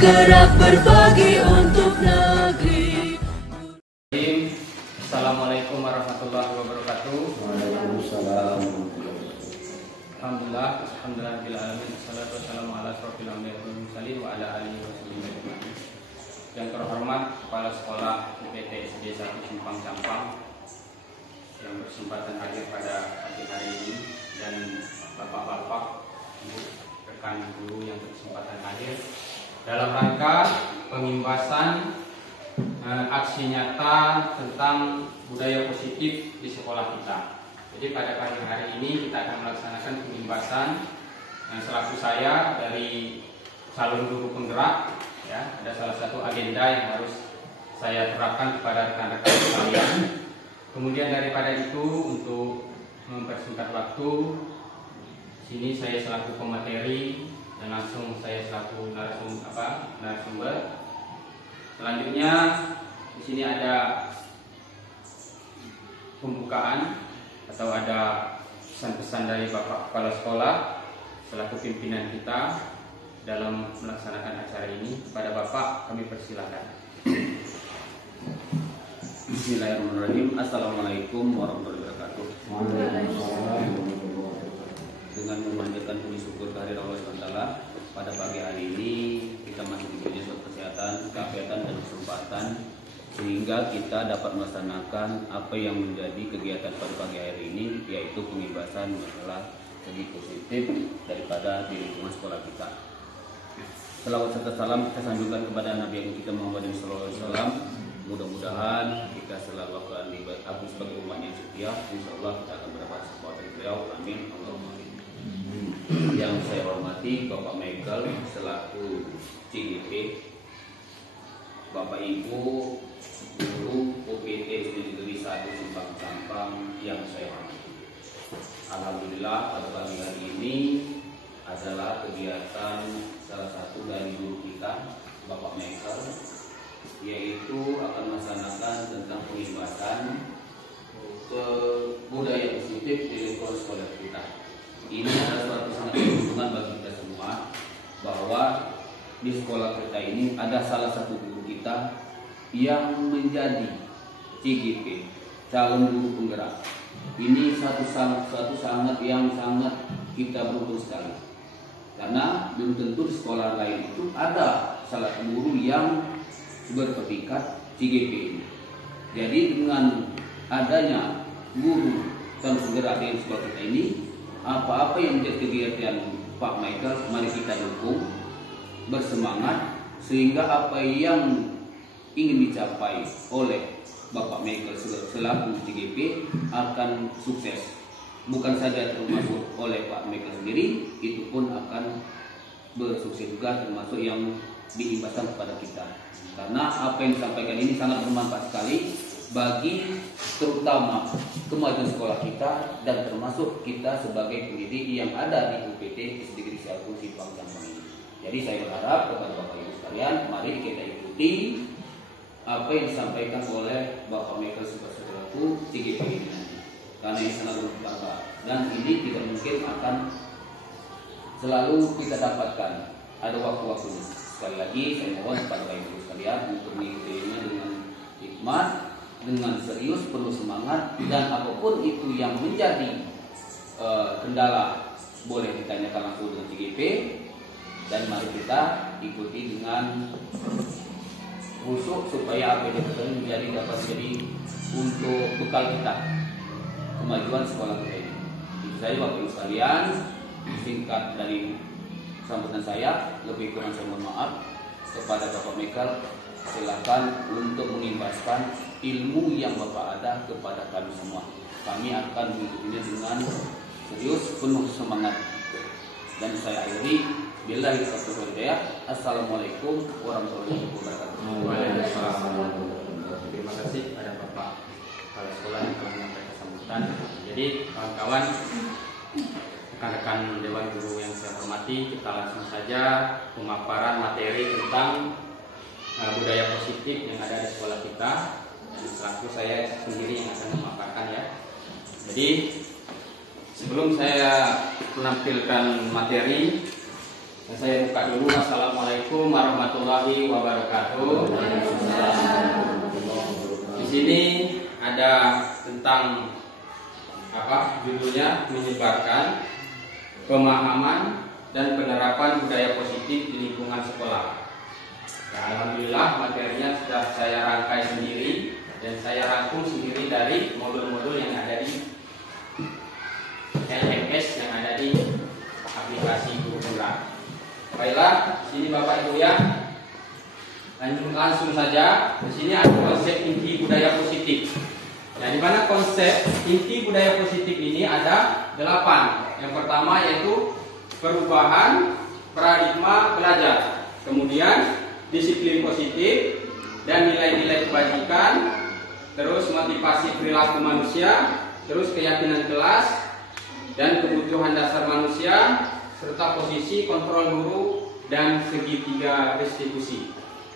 bergerak berbagi untuk negeri. Assalamualaikum warahmatullahi wabarakatuh. Waalaikumsalam. Alhamdulillahirabbil alamin. Wassalatu wassalamu ala asrofil anbiya'i wal mursalin wa ala alihi wasahbihi ajmain. Yang terhormat Kepala Sekolah UPT SD 1 Simpang Campang yang berkesempatan hadir pada pagi hari ini, dan bapak-bapak, rekan guru yang berkesempatan hadir dalam rangka pengimbasan aksi nyata tentang budaya positif di sekolah kita. Jadi pada pagi hari ini kita akan melaksanakan pengimbasan selaku saya dari calon guru penggerak. Ya, ada salah satu agenda yang harus saya terapkan kepada rekan-rekan sekalian. Kemudian daripada itu, untuk mempersingkat waktu, sini saya selaku pemateri dan langsung saya selaku narasumber. Selanjutnya di sini ada pembukaan atau ada pesan-pesan dari Bapak Kepala Sekolah selaku pimpinan kita dalam melaksanakan acara ini. Kepada Bapak kami persilakan. Bismillahirrahmanirrahim. Assalamualaikum warahmatullahi wabarakatuh. Dengan memanjatkan puji syukur kehadirat Allah SWT, pada pagi hari ini kita masih diberi suatu kesehatan, kegiatan dan kesempatan sehingga kita dapat melaksanakan apa yang menjadi kegiatan pada pagi hari ini, yaitu pengimbasan masalah segi positif daripada di lingkungan sekolah kita. Selawat serta salam kita sanjungkan kepada Nabi yang kita Muhammad SAW. Mudah-mudahan kita selalu akan aku sebagai umat yang setia, insya Allah kita akan mendapat support dari beliau. Amin. Allahumma amin. Yang saya hormati Bapak Michael selaku CGP, Bapak Ibu guru UPT SD Negeri 1 Simpang Campang yang saya hormati. Alhamdulillah pada pagi hari ini adalah kegiatan salah satu dari guru kita, Bapak Michael, yaitu akan melaksanakan tentang pengimbasan budaya positif di lingkungan sekolah kita. Ini adalah suatu sangat keuntungan bagi kita semua, bahwa di sekolah kita ini ada salah satu guru kita yang menjadi CGP, calon guru penggerak. Ini suatu sangat yang sangat kita beruntung sekali, karena belum tentu di sekolah lain itu ada salah satu guru yang berpredikat CGP ini. Jadi dengan adanya guru dan penggerak di sekolah kita ini, apa-apa yang menjadi kegiatan Pak Michael, mari kita dukung, bersemangat, sehingga apa yang ingin dicapai oleh Bapak Michael selaku CGP akan sukses. Bukan saja termasuk oleh Pak Michael sendiri, itu pun akan bersukses juga, termasuk yang diimbaskan kepada kita. Karena apa yang disampaikan ini sangat bermanfaat sekali bagi terutama kemajuan sekolah kita dan termasuk kita sebagai pendidik yang ada di UPT SD Negeri 1 Simpang Campang ini. Jadi saya berharap kepada Bapak Ibu sekalian, mari kita ikuti apa yang disampaikan oleh Bapak Michael selaku CGP ini nanti. Karena ini sangat bermanfaat dan ini tidak mungkin akan selalu kita dapatkan, ada waktu-waktunya. Sekali lagi saya mohon kepada Bapak Ibu sekalian untuk mengikutinya dengan hikmat, dengan serius, penuh semangat, dan apapun itu yang menjadi kendala boleh ditanyakan langsung dengan CGP, dan mari kita ikuti dengan khusyuk supaya apa yang kita menjadi dapat menjadi untuk bekal kita kemajuan sekolah kita ini. Itu saja Bapak Ibu sekalian, singkat dari sambutan saya, lebih kurang saya mohon maaf. Kepada Bapak Michael, silakan untuk mengimbaskan ilmu yang Bapak ada kepada kami semua. Kami akan mengikutinya dengan serius, penuh semangat. Dan saya akhiri, billahi taufiq wal hidayah. Assalamualaikum warahmatullahi wabarakatuh. Waalaikumsalam. Terima kasih kepada Bapak Kepala Sekolah yang telah menyampaikan sambutan. Jadi kawan-kawan, rekan-rekan Dewan Guru yang saya hormati, kita langsung saja pemaparan materi tentang budaya positif yang ada di sekolah kita. Dan selaku saya sendiri yang akan memaparkan ya. Jadi sebelum saya menampilkan materi, Saya buka dulu. Assalamualaikum warahmatullahi wabarakatuh. Di sini ada tentang apa judulnya, menyebarkan pemahaman dan penerapan budaya positif di lingkungan sekolah. Nah, alhamdulillah materinya sudah saya rangkai sendiri dan saya rangkum sendiri dari modul-modul yang ada di LMS yang ada di aplikasi Guru-Guru. Baiklah, sini Bapak Ibu ya. Langsung saja. Di sini ada konsep inti budaya positif. Nah, di mana konsep inti budaya positif ini ada 8. Yang pertama yaitu perubahan paradigma belajar. Kemudian disiplin positif dan nilai-nilai kebajikan, terus motivasi perilaku manusia, terus keyakinan kelas dan kebutuhan dasar manusia, serta posisi kontrol guru dan segitiga restitusi.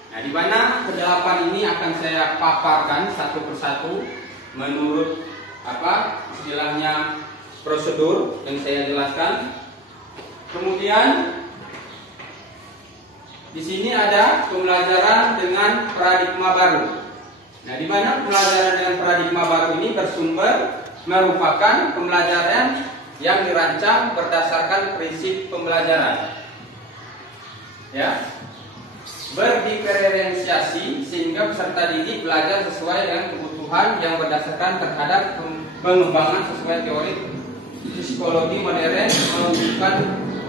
Nah, di mana ke-8 ini akan saya paparkan satu persatu menurut apa istilahnya prosedur yang saya jelaskan. Kemudian di sini ada pembelajaran dengan paradigma baru. Nah, di mana pembelajaran dengan paradigma baru ini bersumber merupakan pembelajaran yang dirancang berdasarkan prinsip pembelajaran, ya, berdiferensiasi sehingga peserta didik belajar sesuai dengan kebutuhan yang berdasarkan terhadap pengembangan sesuai teori psikologi modern menunjukkan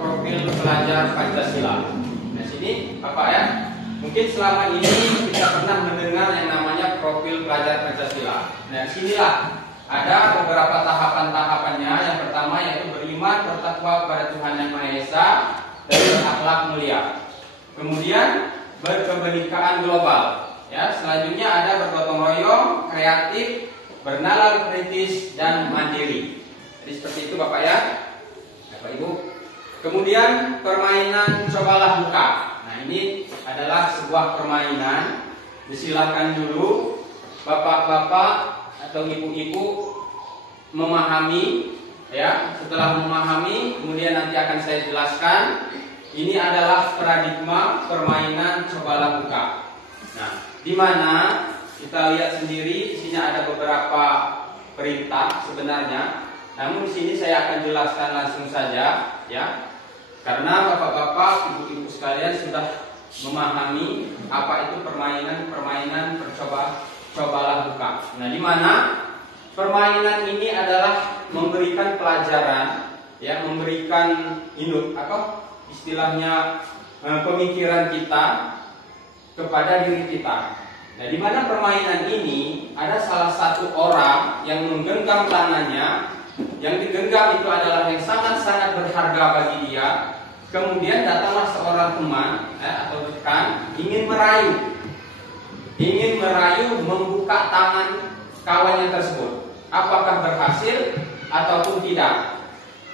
profil pelajar Pancasila. Nah, sini Bapak ya, mungkin selama ini kita pernah mendengar yang namanya profil pelajar Pancasila. Nah, sinilah ada beberapa tahapan-tahapannya. Yang pertama yaitu beriman, bertakwa kepada Tuhan Yang Maha Esa dan berakhlak mulia. Kemudian berkebenekaan global. Ya, selanjutnya ada bergotong royong, kreatif, bernalar kritis dan mandiri. Jadi seperti itu Bapak ya, Bapak Ibu. Kemudian permainan cobalah buka. Nah, ini adalah sebuah permainan. Disilahkan dulu bapak-bapak atau ibu-ibu memahami, ya. Setelah memahami, kemudian nanti akan saya jelaskan. Ini adalah paradigma permainan cobalah buka. Nah, di mana kita lihat sendiri di sini ada beberapa perintah sebenarnya. Namun di sini saya akan jelaskan langsung saja, ya. Karena bapak-bapak, ibu-ibu sekalian sudah memahami apa itu permainan cobalah buka. Nah, di mana permainan ini adalah memberikan pelajaran, ya, memberikan istilahnya pemikiran kita kepada diri kita. Nah, di mana permainan ini ada salah satu orang yang menggenggam tangannya, yang digenggam itu adalah yang sangat-sangat berharga bagi dia. Kemudian datanglah seorang teman atau rekan ingin merayu membuka tangan kawannya tersebut. Apakah berhasil ataupun tidak?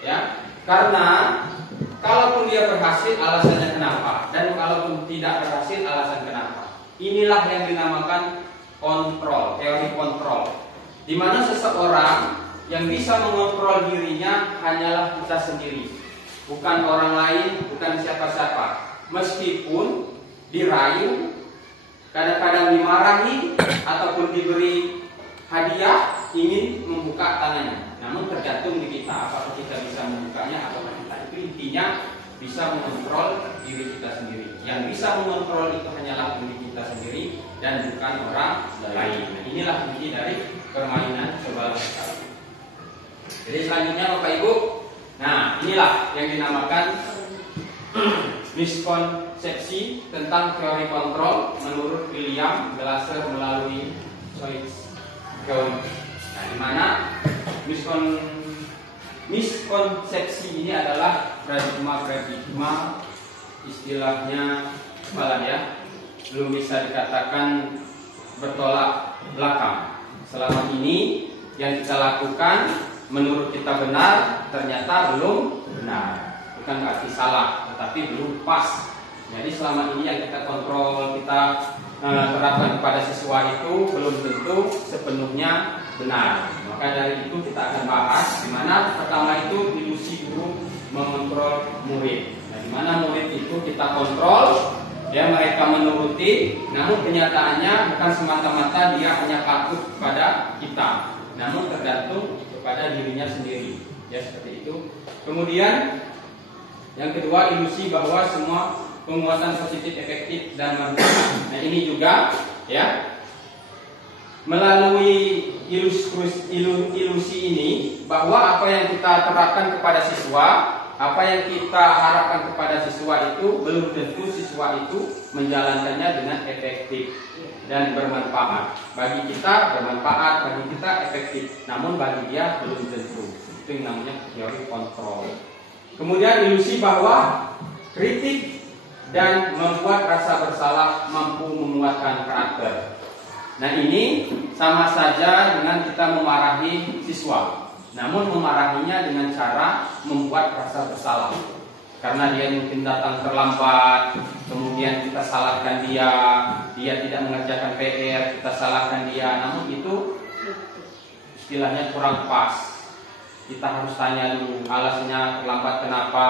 Ya, karena kalaupun dia berhasil alasannya kenapa, dan kalaupun tidak berhasil alasan kenapa. Inilah yang dinamakan kontrol, teori kontrol. Di mana seseorang yang bisa mengontrol dirinya hanyalah kita sendiri, bukan orang lain, bukan siapa-siapa. Meskipun dirayu, kadang-kadang dimarahi ataupun diberi hadiah, ingin membuka tangannya. Namun tergantung di kita, apakah kita bisa membukanya atau tidak. Itu intinya bisa mengontrol diri kita sendiri. Yang bisa mengontrol itu hanyalah diri kita sendiri dan bukan orang lain. Nah, inilah inti dari permainan cobalah buka. Jadi selanjutnya Bapak Ibu, nah inilah yang dinamakan miskonsepsi tentang teori kontrol menurut William Glasser melalui Choice Theory. Nah, di mana miskonsepsi ini adalah paradigma istilahnya ya, belum bisa dikatakan bertolak belakang. Selama ini yang kita lakukan menurut kita benar, ternyata belum benar. Bukan berarti salah, tetapi belum pas. Jadi selama ini yang kita kontrol, kita terapkan kepada siswa itu belum tentu sepenuhnya benar. Maka dari itu kita akan bahas di mana pertama itu ilusi guru mengontrol murid. Nah, di Dimana murid itu kita kontrol, ya mereka menuruti, namun kenyataannya bukan semata-mata dia hanya patuh kepada kita, namun tergantung kepada dirinya sendiri, ya seperti itu. Kemudian yang kedua, ilusi bahwa semua penguatan positif efektif dan manfaat. Nah ini juga ya melalui ilusi ini bahwa apa yang kita terapkan kepada siswa, apa yang kita harapkan kepada siswa itu belum tentu siswa itu menjalankannya dengan efektif dan bermanfaat. Bagi kita bermanfaat, bagi kita efektif, namun bagi dia belum tentu. Itu yang namanya teori kontrol. Kemudian ilusi bahwa kritik dan membuat rasa bersalah mampu menguatkan karakter. Nah ini sama saja dengan kita memarahi siswa, namun memarahinya dengan cara membuat rasa bersalah. Karena dia mungkin datang terlambat, kemudian kita salahkan dia tidak mengerjakan PR, kita salahkan dia. Namun itu istilahnya kurang pas. Kita harus tanya dulu alasannya terlambat kenapa,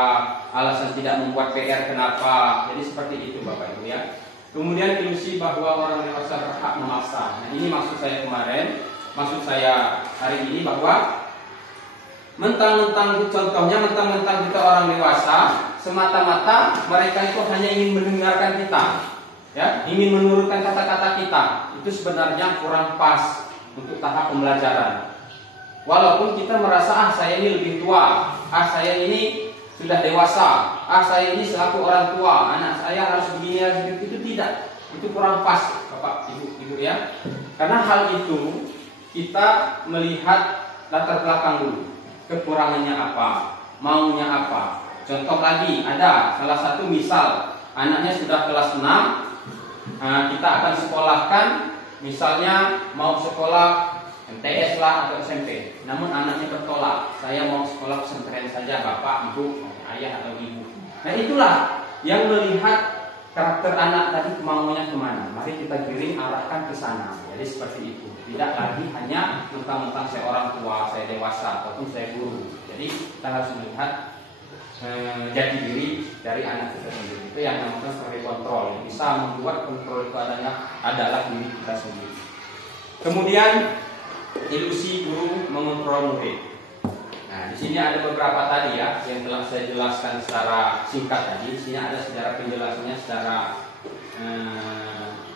alasan tidak membuat PR kenapa. Jadi seperti itu Bapak Ibu ya. Kemudian ilusi bahwa orang dewasa berhak memaksa. Nah ini maksud saya kemarin, maksud saya hari ini bahwa mentang-mentang kita orang dewasa, semata-mata mereka itu hanya ingin mendengarkan kita, ya, ingin menurutkan kata-kata kita. Itu sebenarnya kurang pas untuk tahap pembelajaran. Walaupun kita merasa saya ini lebih tua, saya ini sudah dewasa, saya ini selaku orang tua, anak saya harus begini, harus begitu. Itu tidak, itu kurang pas Bapak Ibu ya. Karena hal itu kita melihat latar belakang dulu, kekurangannya apa, maunya apa. Contoh lagi, ada salah satu misal anaknya sudah kelas 6, kita akan sekolahkan, misalnya mau sekolah MTS lah atau SMP, namun anaknya bertolak, saya mau sekolah pesantren saja Bapak, Ibu, ayah atau ibu. Nah itulah yang melihat karakter anak tadi kemauannya kemana. Mari kita giring arahkan ke sana. Jadi seperti itu. Tidak lagi hanya mentang-mentang saya orang tua, saya dewasa ataupun saya guru. Jadi kita harus melihat jati diri dari anak kita sendiri. Itu yang namanya sebagai kontrol. Yang bisa membuat kontrol itu adalah diri kita sendiri. Kemudian ilusi guru mengontrol murid. Nah, di sini ada beberapa tadi ya yang telah saya jelaskan secara singkat tadi. Di sini ada secara penjelasannya secara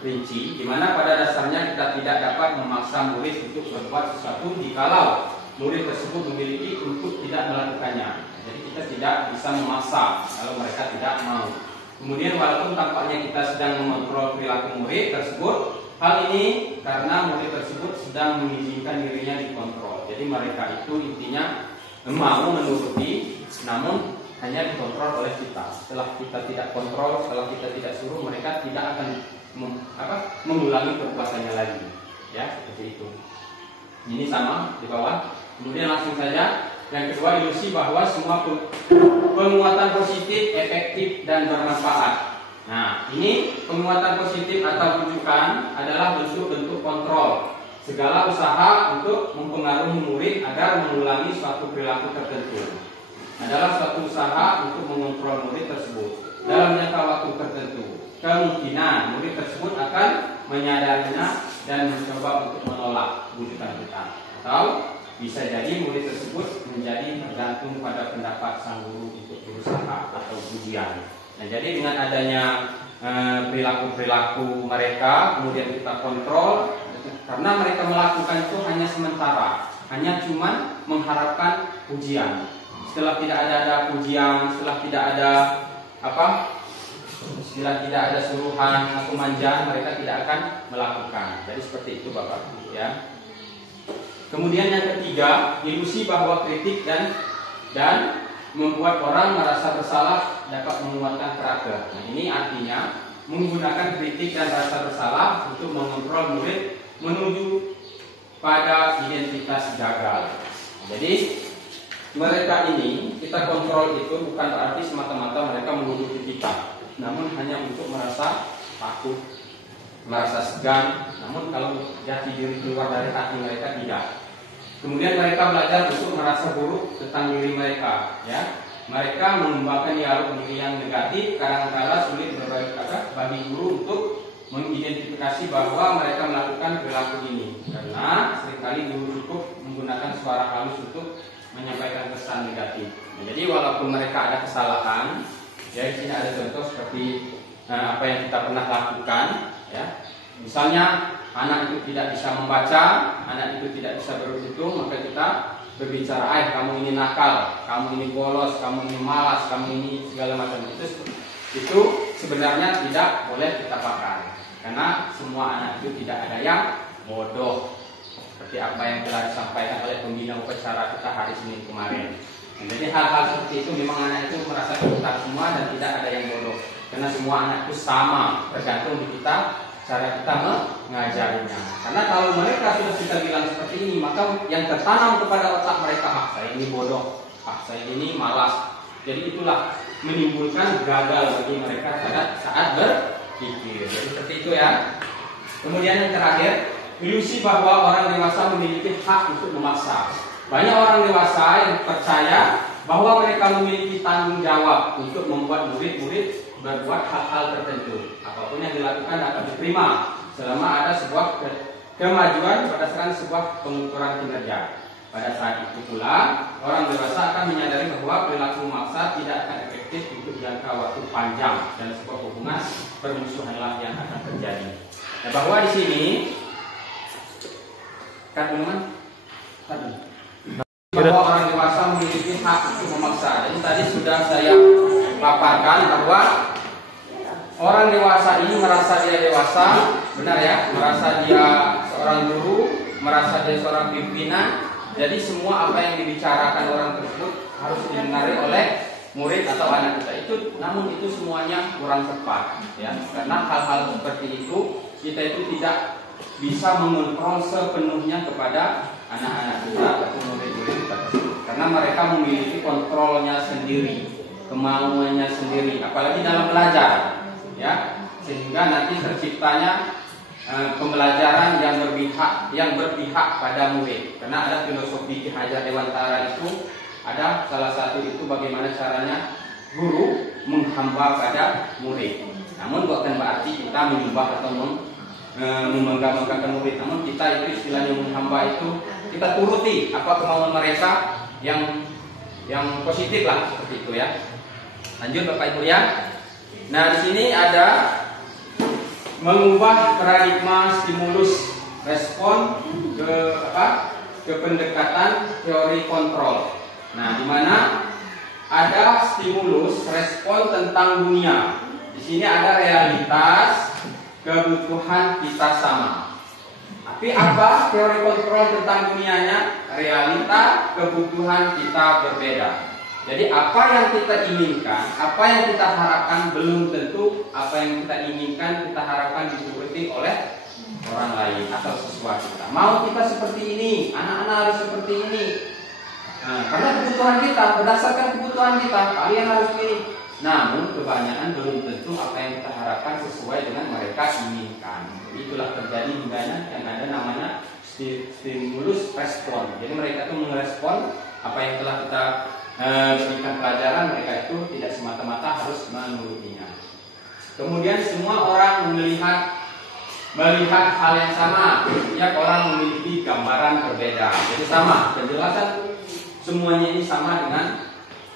rinci, di mana pada dasarnya kita tidak dapat memaksa murid untuk berbuat sesuatu jikalau murid tersebut memiliki untuk tidak melakukannya. Jadi kita tidak bisa memaksa kalau mereka tidak mau. Kemudian walaupun tampaknya kita sedang mengontrol perilaku murid tersebut, hal ini karena murid tersebut sedang mengizinkan dirinya dikontrol. Jadi mereka itu intinya mau menuruti, namun hanya dikontrol oleh kita. Setelah kita tidak kontrol, setelah kita tidak suruh, mereka tidak akan mengulangi perbuatannya lagi. Ya, seperti itu. Ini sama di bawah. Kemudian langsung saja. Yang kedua, ilusi bahwa semua penguatan positif, efektif dan bermanfaat. Nah, ini penguatan positif atau rujukan adalah bentuk-bentuk kontrol. Segala usaha untuk mempengaruhi murid agar mengulangi suatu perilaku tertentu adalah suatu usaha untuk mengontrol murid tersebut dalam jangka waktu tertentu. Kemungkinan murid tersebut akan menyadarinya dan mencoba untuk menolak bujukan kita, atau bisa jadi murid tersebut menjadi tergantung pada pendapat sang guru untuk berusaha atau ujian. Nah, jadi dengan adanya perilaku-perilaku mereka, kemudian kita kontrol, karena mereka melakukan itu hanya sementara, hanya cuman mengharapkan pujian. Setelah tidak ada pujian, setelah tidak ada tidak ada suruhan atau manjaan, mereka tidak akan melakukan. Jadi seperti itu Bapak Ibu ya. Kemudian yang ketiga, ilusi bahwa kritik dan membuat orang merasa bersalah dapat menguatkan karakter. Nah, ini artinya menggunakan kritik dan rasa bersalah untuk mengontrol murid menuju pada identitas gagal. Jadi mereka ini kita kontrol itu bukan berarti semata-mata mereka menuduki kita, namun hanya untuk merasa takut, merasa segan. Namun kalau jati diri keluar dari hati mereka tidak. Kemudian mereka belajar untuk merasa buruk tentang diri mereka, ya. mereka mengembangkan dialog yang negatif, kadang-kala sulit bagi guru untuk mengidentifikasi bahwa mereka melakukan perilaku ini, karena seringkali guru cukup menggunakan suara halus untuk menyampaikan pesan negatif. Nah, jadi walaupun mereka ada kesalahan, ya di sini ada contoh seperti apa yang kita pernah lakukan, ya. Misalnya anak itu tidak bisa membaca, anak itu tidak bisa berhitung, maka kita berbicara, kamu ini nakal, kamu ini bolos, kamu ini malas, kamu ini segala macam. Itu sebenarnya tidak boleh kita pakai, karena semua anak itu tidak ada yang bodoh, seperti apa yang telah disampaikan oleh pembina upacara kita hari Senin kemarin. Nah, jadi hal-hal seperti itu memang anak itu merasa pintar semua dan tidak ada yang bodoh, karena semua anak itu sama, tergantung di kita cara kita mengajarinya. Karena kalau mereka sudah kita bilang seperti ini, maka yang tertanam kepada otak mereka, saya ini bodoh, saya ini malas. Jadi itulah menimbulkan gagal bagi mereka pada saat berpikir. Jadi seperti itu ya. Kemudian yang terakhir, ilusi bahwa orang dewasa memiliki hak untuk memaksa. Banyak orang dewasa yang percaya bahwa mereka memiliki tanggung jawab untuk membuat murid-murid berbuat hal-hal tertentu. Apapun yang dilakukan dapat diterima selama ada sebuah kemajuan berdasarkan sebuah pengukuran kinerja. Pada saat itu pula, orang dewasa akan menyadari bahwa perilaku memaksa tidak akan efektif untuk jangka waktu panjang dan sebuah hubungan permusuhanlah yang akan terjadi. Nah, bahwa di sini bahwa orang dewasa memiliki hak untuk memaksa. Jadi tadi sudah saya paparkan bahwa orang dewasa ini merasa dia dewasa, benar ya, merasa dia seorang guru, merasa dia seorang pimpinan. Jadi semua apa yang dibicarakan orang tersebut harus didengari oleh murid atau anak kita. Namun itu semuanya kurang tepat, ya, karena hal-hal seperti itu kita itu tidak bisa mengontrol sepenuhnya kepada anak-anak kita atau murid-murid kita tersebut, karena mereka memiliki kontrolnya sendiri, kemauannya sendiri, apalagi dalam belajar. Ya, sehingga nanti terciptanya pembelajaran yang berpihak pada murid. Karena ada filosofi Ki Hajar Dewantara itu, ada salah satu itu bagaimana caranya guru menghamba pada murid. Namun bukan berarti kita menyembah atau membangga-banggakan murid. Namun kita itu istilahnya menghamba itu kita turuti apa kemauan mereka yang positif lah, seperti itu ya. Lanjut Bapak Ibu ya. Nah, di sini ada mengubah paradigma stimulus respon ke pendekatan teori kontrol. Nah, di mana ada stimulus respon tentang dunia. Di sini ada realitas, kebutuhan kita sama. Tapi apa teori kontrol tentang dunianya? Realita, kebutuhan kita berbeda. Jadi apa yang kita inginkan, apa yang kita harapkan belum tentu apa yang kita inginkan, kita harapkan dituruti oleh orang lain atau sesuatu kita. Mau kita seperti ini, anak-anak harus seperti ini. Nah, karena kebutuhan kita, berdasarkan kebutuhan kita, kalian harus ini. Namun kebanyakan belum tentu apa yang kita harapkan sesuai dengan mereka inginkan. Jadi itulah terjadi hingga yang ada namanya stimulus respon. Jadi mereka itu merespon apa yang telah kita berikan pelajaran, mereka itu tidak semata-mata harus menurutinya. Kemudian semua orang melihat hal yang sama. Setiap orang memiliki gambaran berbeda. Jadi sama, penjelasan semuanya ini sama dengan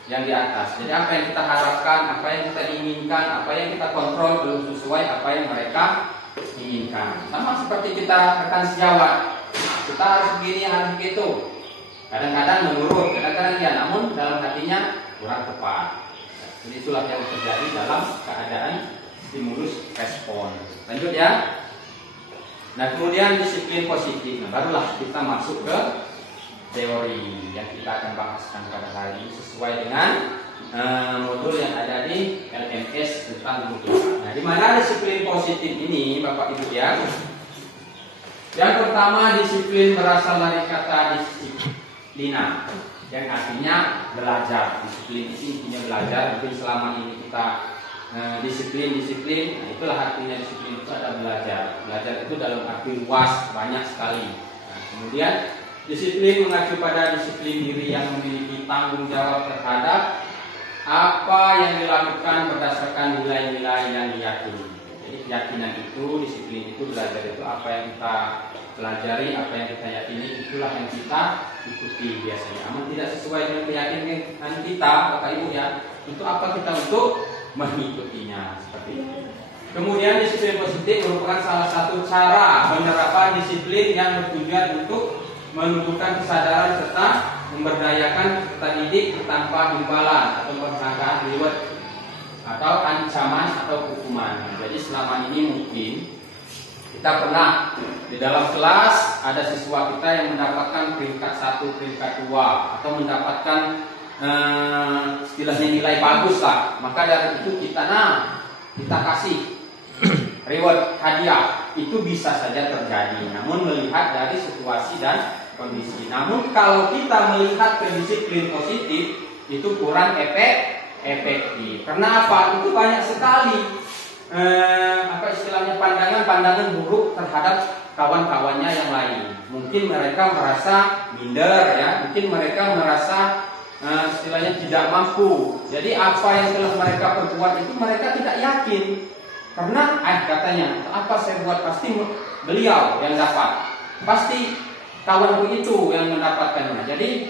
yang di atas. Jadi apa yang kita harapkan, apa yang kita inginkan, apa yang kita kontrol belum sesuai apa yang mereka inginkan. Sama seperti kita rekan sejawat. Kita harus begini, harus begitu. Kadang-kadang menurut, kadang-kadang ya, namun dalam hatinya kurang tepat. Jadi itulah yang terjadi dalam keadaan stimulus respon. Lanjut ya. Nah, kemudian disiplin positif. Nah, barulah kita masuk ke teori yang kita akan bahaskan pada hari ini sesuai dengan modul yang ada di LMS tentang guru. Nah, di mana disiplin positif ini, Bapak Ibu ya? Yang pertama, disiplin berasal dari kata disiplina, yang artinya belajar. Disiplin ini intinya belajar. Mungkin selama ini kita disiplin. Nah, itulah artinya disiplin itu ada belajar. Belajar itu dalam arti luas, banyak sekali. Nah, kemudian disiplin mengacu pada disiplin diri yang memiliki tanggung jawab terhadap apa yang dilakukan berdasarkan nilai-nilai yang diyakini. Jadi keyakinan itu, disiplin itu, belajar itu apa yang kita pelajari, apa yang kita yakini, itulah yang kita ikuti biasanya. Namun tidak sesuai dengan keyakinan kita, Bapak Ibu ya, untuk apa kita untuk mengikutinya seperti itu. Kemudian disiplin positif merupakan salah satu cara penerapan disiplin yang bertujuan untuk menumbuhkan kesadaran serta memberdayakan peserta didik tanpa imbalan atau persangkaan reward atau ancaman atau hukuman. Jadi selama ini mungkin kita pernah di dalam kelas ada siswa kita yang mendapatkan peringkat 1, peringkat 2 atau mendapatkan istilahnya nilai bagus lah. Maka dari itu kita kasih reward, hadiah. Itu bisa saja terjadi, namun melihat dari situasi dan kondisi. Namun kalau kita melihat ke disiplin positif, itu kurang efektif. Karena apa? Itu banyak sekali istilahnya pandangan buruk terhadap kawan-kawannya yang lain. Mungkin mereka merasa minder ya, mungkin mereka merasa istilahnya tidak mampu. Jadi apa yang telah mereka perbuat itu mereka tidak yakin. Karena katanya, apa saya buat pasti beliau yang dapat, pasti kawanku itu yang mendapatkannya. Jadi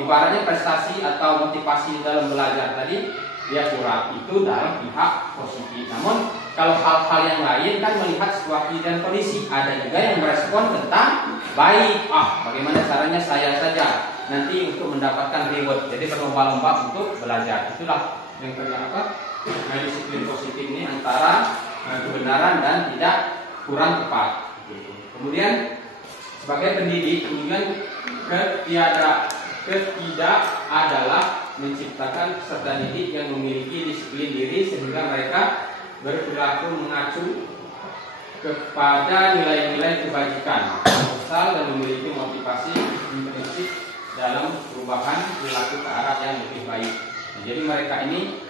ibaratnya prestasi atau motivasi dalam belajar tadi dia kurang, itu dalam pihak positif. Namun kalau hal-hal yang lain kan melihat situasi dan kondisi. Ada juga yang merespon tentang baik, bagaimana caranya saya saja nanti untuk mendapatkan reward. Jadi berlomba-lomba untuk belajar. Itulah yang disiplin positif ini antara kebenaran dan tidak kurang tepat. Kemudian sebagai pendidik, kemudian ketidak adalah menciptakan peserta didik yang memiliki disiplin diri sehingga mereka berperilaku mengacu kepada nilai-nilai kebajikan, asal dan memiliki motivasi intrinsik dalam perubahan perilaku ke arah yang lebih baik. Jadi mereka ini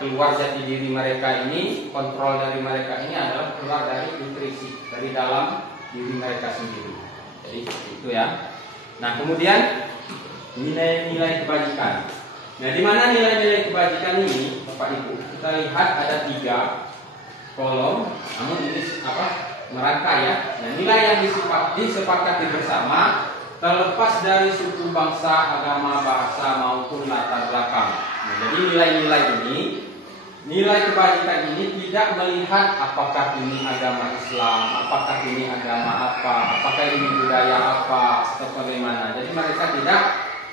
keluar jati diri mereka ini, kontrol dari mereka ini adalah keluar dari intrinsik, dari dalam diri mereka sendiri. Jadi itu ya. Nah kemudian nilai-nilai kebajikan. Nah di mana nilai-nilai kebajikan ini, Bapak Ibu, kita lihat ada 3 kolom. Namun ini merangkai ya. Nah nilai yang disepakati bersama terlepas dari suku, bangsa, agama, bahasa maupun latar belakang. Nah, jadi nilai-nilai ini, nilai kebajikan ini tidak melihat apakah ini agama Islam, apakah ini agama apa, apakah ini budaya apa, atau bagaimana. Jadi mereka tidak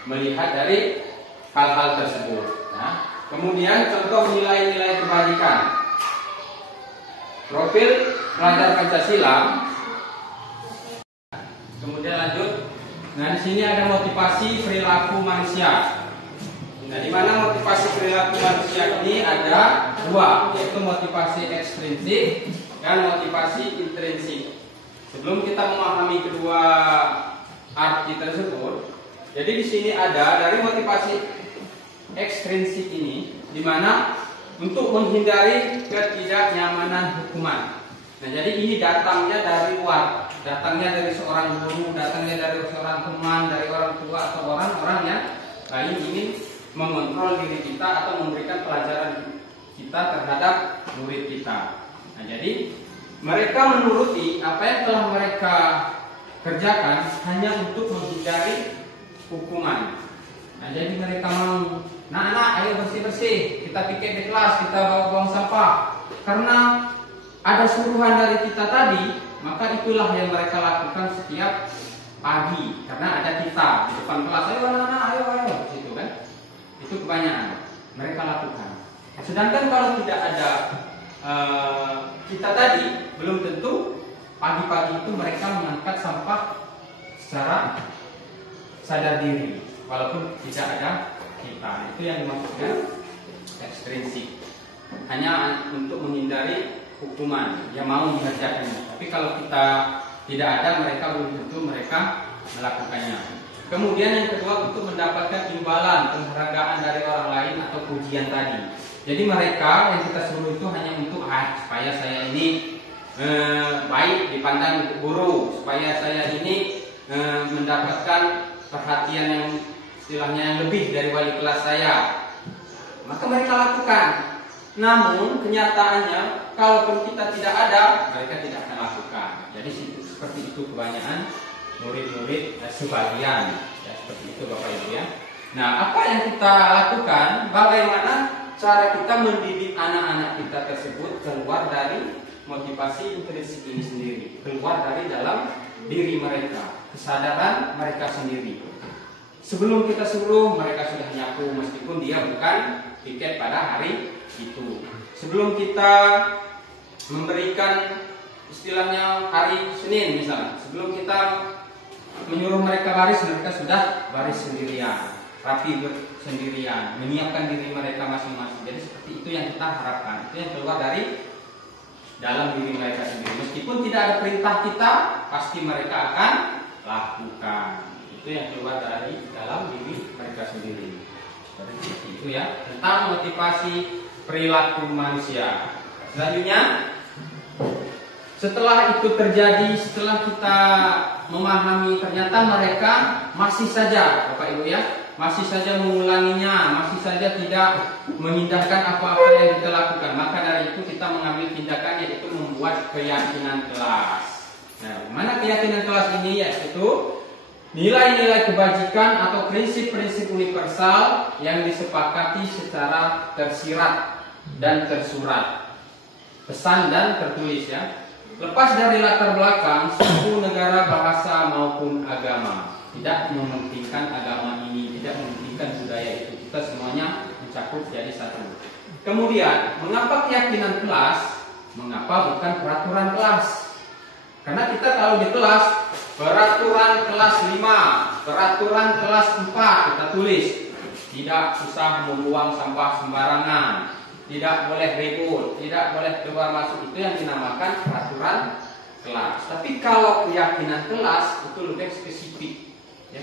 melihat dari hal-hal tersebut. Nah, kemudian contoh nilai-nilai kebajikan. Profil pelajar Pancasila. Kemudian lanjut. Nah, di sini ada motivasi perilaku manusia. Nah, di mana motivasi perilaku manusia ini ada 2, yaitu motivasi ekstrinsik dan motivasi intrinsik. Sebelum kita memahami kedua arti tersebut, jadi di sini ada dari motivasi ekstrinsik ini, di mana untuk menghindari ketidaknyamanan hukuman. Nah, jadi ini datangnya dari luar, datangnya dari seorang guru, datangnya dari seorang teman, dari orang tua atau orang-orang yang lain ingin mengontrol diri kita atau memberikan pelajaran kita terhadap murid kita. Nah, jadi mereka menuruti apa yang telah mereka kerjakan hanya untuk menghindari hukuman. Nah, jadi mereka mau, nah ayo bersih-bersih, kita piket di kelas, kita bawa buang sampah. Karena ada suruhan dari kita tadi, maka itulah yang mereka lakukan setiap pagi. Karena ada kita di depan kelas, ayo anak-anak, ayo, gitu kan? Itu kebanyakan mereka lakukan. Sedangkan kalau tidak ada kita tadi, belum tentu pagi-pagi itu mereka mengangkat sampah secara sadar diri, walaupun tidak ada kita. Itu yang dimaksudkan ekstrinsik, hanya untuk menghindari hukuman yang mau mengerjakannya. Tapi kalau kita tidak ada, mereka belum tentu mereka melakukannya. Kemudian yang kedua, untuk mendapatkan imbalan, penghargaan dari orang lain atau pujian tadi. Jadi mereka yang kita suruh itu hanya untuk supaya saya ini baik dipandang guru, supaya saya ini mendapatkan perhatian yang istilahnya yang lebih dari wali kelas saya, maka mereka lakukan. Namun kenyataannya, kalaupun kita tidak ada, mereka tidak akan lakukan. Jadi seperti itu kebanyakan murid-murid, sebagian, ya, seperti itu Bapak Ibu ya. Nah, apa yang kita lakukan? Bagaimana cara kita mendidik anak-anak kita tersebut keluar dari motivasi intrinsik ini sendiri, keluar dari dalam diri mereka, kesadaran mereka sendiri. Sebelum kita suruh, mereka sudah nyapu meskipun dia bukan piket pada hari itu. Sebelum kita memberikan istilahnya hari Senin misalnya, sebelum kita menyuruh mereka baris, mereka sudah baris sendirian, rapi sendirian, menyiapkan diri mereka masing-masing. Jadi seperti itu yang kita harapkan, itu yang keluar dari dalam diri mereka sendiri. Meskipun tidak ada perintah kita, pasti mereka akan lakukan. Itu yang keluar dari dalam diri mereka sendiri. Seperti itu ya, tentang motivasi perilaku manusia. Selanjutnya, setelah itu terjadi, setelah kita memahami ternyata mereka masih saja, Bapak Ibu ya, masih saja mengulanginya, masih saja tidak mengindahkan apa-apa yang kita lakukan, maka dari itu kita mengambil tindakan, yaitu membuat keyakinan kelas. Nah, mana keyakinan kelas ini? Yaitu nilai-nilai kebajikan atau prinsip-prinsip universal yang disepakati secara tersirat dan tersurat, pesan dan tertulis ya. Lepas dari latar belakang suku, negara, bahasa maupun agama, tidak mementingkan agama ini, tidak mementingkan budaya itu, kita semuanya mencakup jadi satu. Kemudian, mengapa keyakinan kelas? Mengapa bukan peraturan kelas? Karena kita kalau di kelas, peraturan kelas 5, peraturan kelas 4 kita tulis, tidak usah membuang sampah sembarangan, tidak boleh ribut, tidak boleh keluar masuk, itu yang dinamakan peraturan kelas. Tapi kalau keyakinan kelas itu lebih spesifik, ya.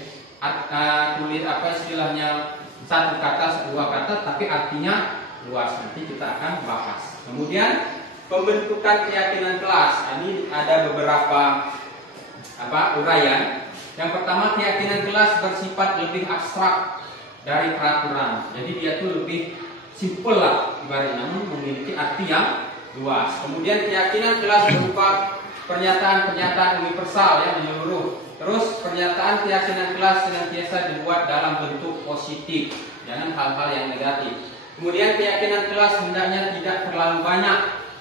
Tulis apa istilahnya, satu kata, dua kata, tapi artinya luas. Nanti kita akan bahas. Kemudian pembentukan keyakinan kelas. Ini ada beberapa uraian. Yang pertama, keyakinan kelas bersifat lebih abstrak dari peraturan. Jadi dia tuh lebih simpel lah ibaratnya, namun memiliki arti yang luas. Kemudian keyakinan kelas berupa pernyataan-pernyataan universal yang menyeluruh. Terus pernyataan keyakinan kelas senantiasa dibuat dalam bentuk positif, jangan hal-hal yang negatif. Kemudian keyakinan kelas hendaknya tidak terlalu banyak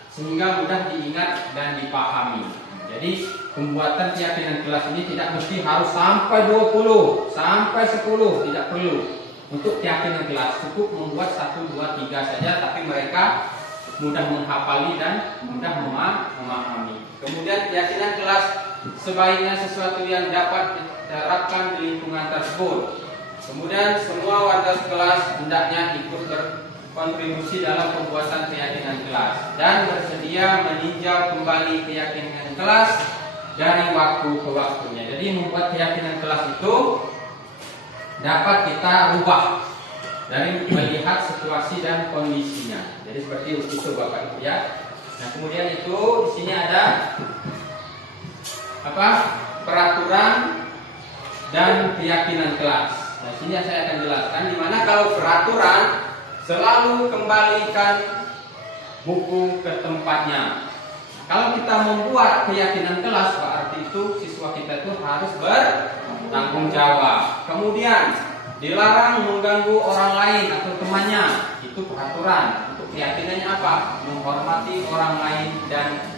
sehingga mudah diingat dan dipahami. Jadi pembuatan keyakinan kelas ini tidak mesti harus sampai 20, sampai 10, tidak perlu. Untuk keyakinan kelas cukup membuat 1, 2, 3 saja, tapi mereka mudah menghafali dan mudah memahami. Kemudian keyakinan kelas sebaiknya sesuatu yang dapat diterapkan di lingkungan tersebut. Kemudian semua warga kelas hendaknya ikut berkontribusi dalam pembuatan keyakinan kelas dan bersedia meninjau kembali keyakinan kelas dari waktu ke waktunya. Jadi membuat keyakinan kelas itu dapat kita rubah dari melihat situasi dan kondisinya. Jadi seperti itu Bapak Ibu ya. Nah, kemudian itu di sini ada peraturan dan keyakinan kelas. Nah, sini saya akan jelaskan di mana kalau peraturan selalu kembalikan buku ke tempatnya. Kalau kita membuat keyakinan kelas, berarti itu siswa kita itu harus bertanggung jawab. Kemudian dilarang mengganggu orang lain atau temannya, itu peraturan. Untuk keyakinannya apa? Menghormati orang lain dan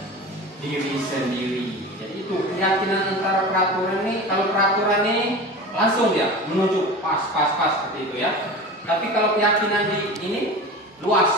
diri sendiri. Jadi itu keyakinan antara peraturan ini. Kalau peraturan ini langsung ya menuju pas seperti itu ya. Tapi kalau keyakinan di ini luas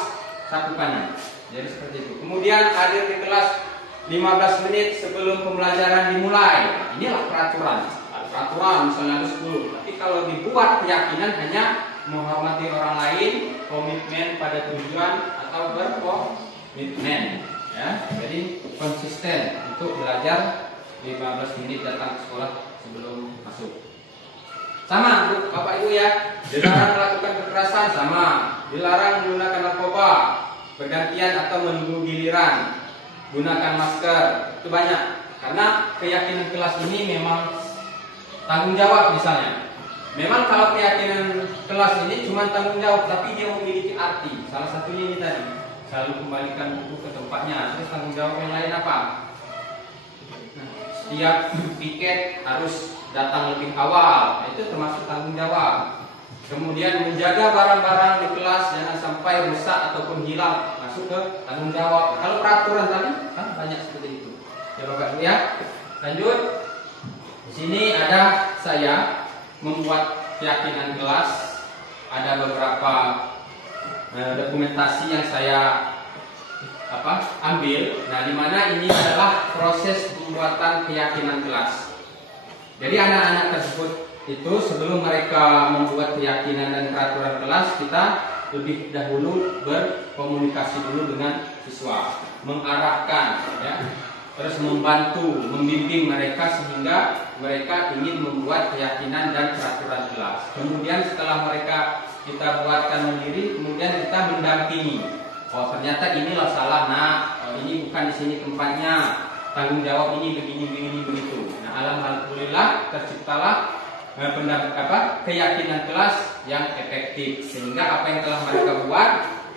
cakupannya. Jadi seperti itu. Kemudian hadir di kelas 15 menit sebelum pembelajaran dimulai. Inilah peraturan. Peraturan misalnya ada 10. Tapi kalau dibuat keyakinan hanya menghormati orang lain, komitmen pada tujuan atau berkomitmen. Ya, jadi konsisten untuk belajar 15 menit datang ke sekolah sebelum masuk. Sama untuk Bapak Ibu ya, dilarang melakukan kekerasan, sama, dilarang menggunakan narkoba, bergantian atau menunggu giliran, gunakan masker, itu banyak. Karena keyakinan kelas ini memang tanggung jawab misalnya. Memang kalau keyakinan kelas ini cuma tanggung jawab, tapi dia memiliki arti. Salah satunya ini tadi, selalu kembalikan buku ke tempatnya. Terus tanggung jawab yang lain apa? Nah, setiap piket harus datang lebih awal, nah, itu termasuk tanggung jawab. Kemudian menjaga barang-barang di kelas jangan sampai rusak ataupun hilang, masuk ke tanggung jawab. Kalau peraturan tadi kan banyak seperti itu. Ya Bapak Ibu ya. Lanjut. Di sini ada saya membuat keyakinan kelas, ada beberapa dokumentasi yang saya ambil. Nah, di mana ini adalah proses pembuatan keyakinan kelas. Jadi anak-anak tersebut itu sebelum mereka membuat keyakinan dan peraturan kelas, kita lebih dahulu berkomunikasi dulu dengan siswa, mengarahkan, ya, terus membantu, membimbing mereka sehingga mereka ingin membuat keyakinan dan peraturan kelas. Kemudian setelah mereka kita buatkan mandiri, kemudian kita mendampingi. Oh ternyata inilah salah, nah ini bukan di sini tempatnya, tanggung jawab ini begini begitu. Nah alhamdulillah terciptalah keyakinan kelas yang efektif, sehingga apa yang telah mereka buat,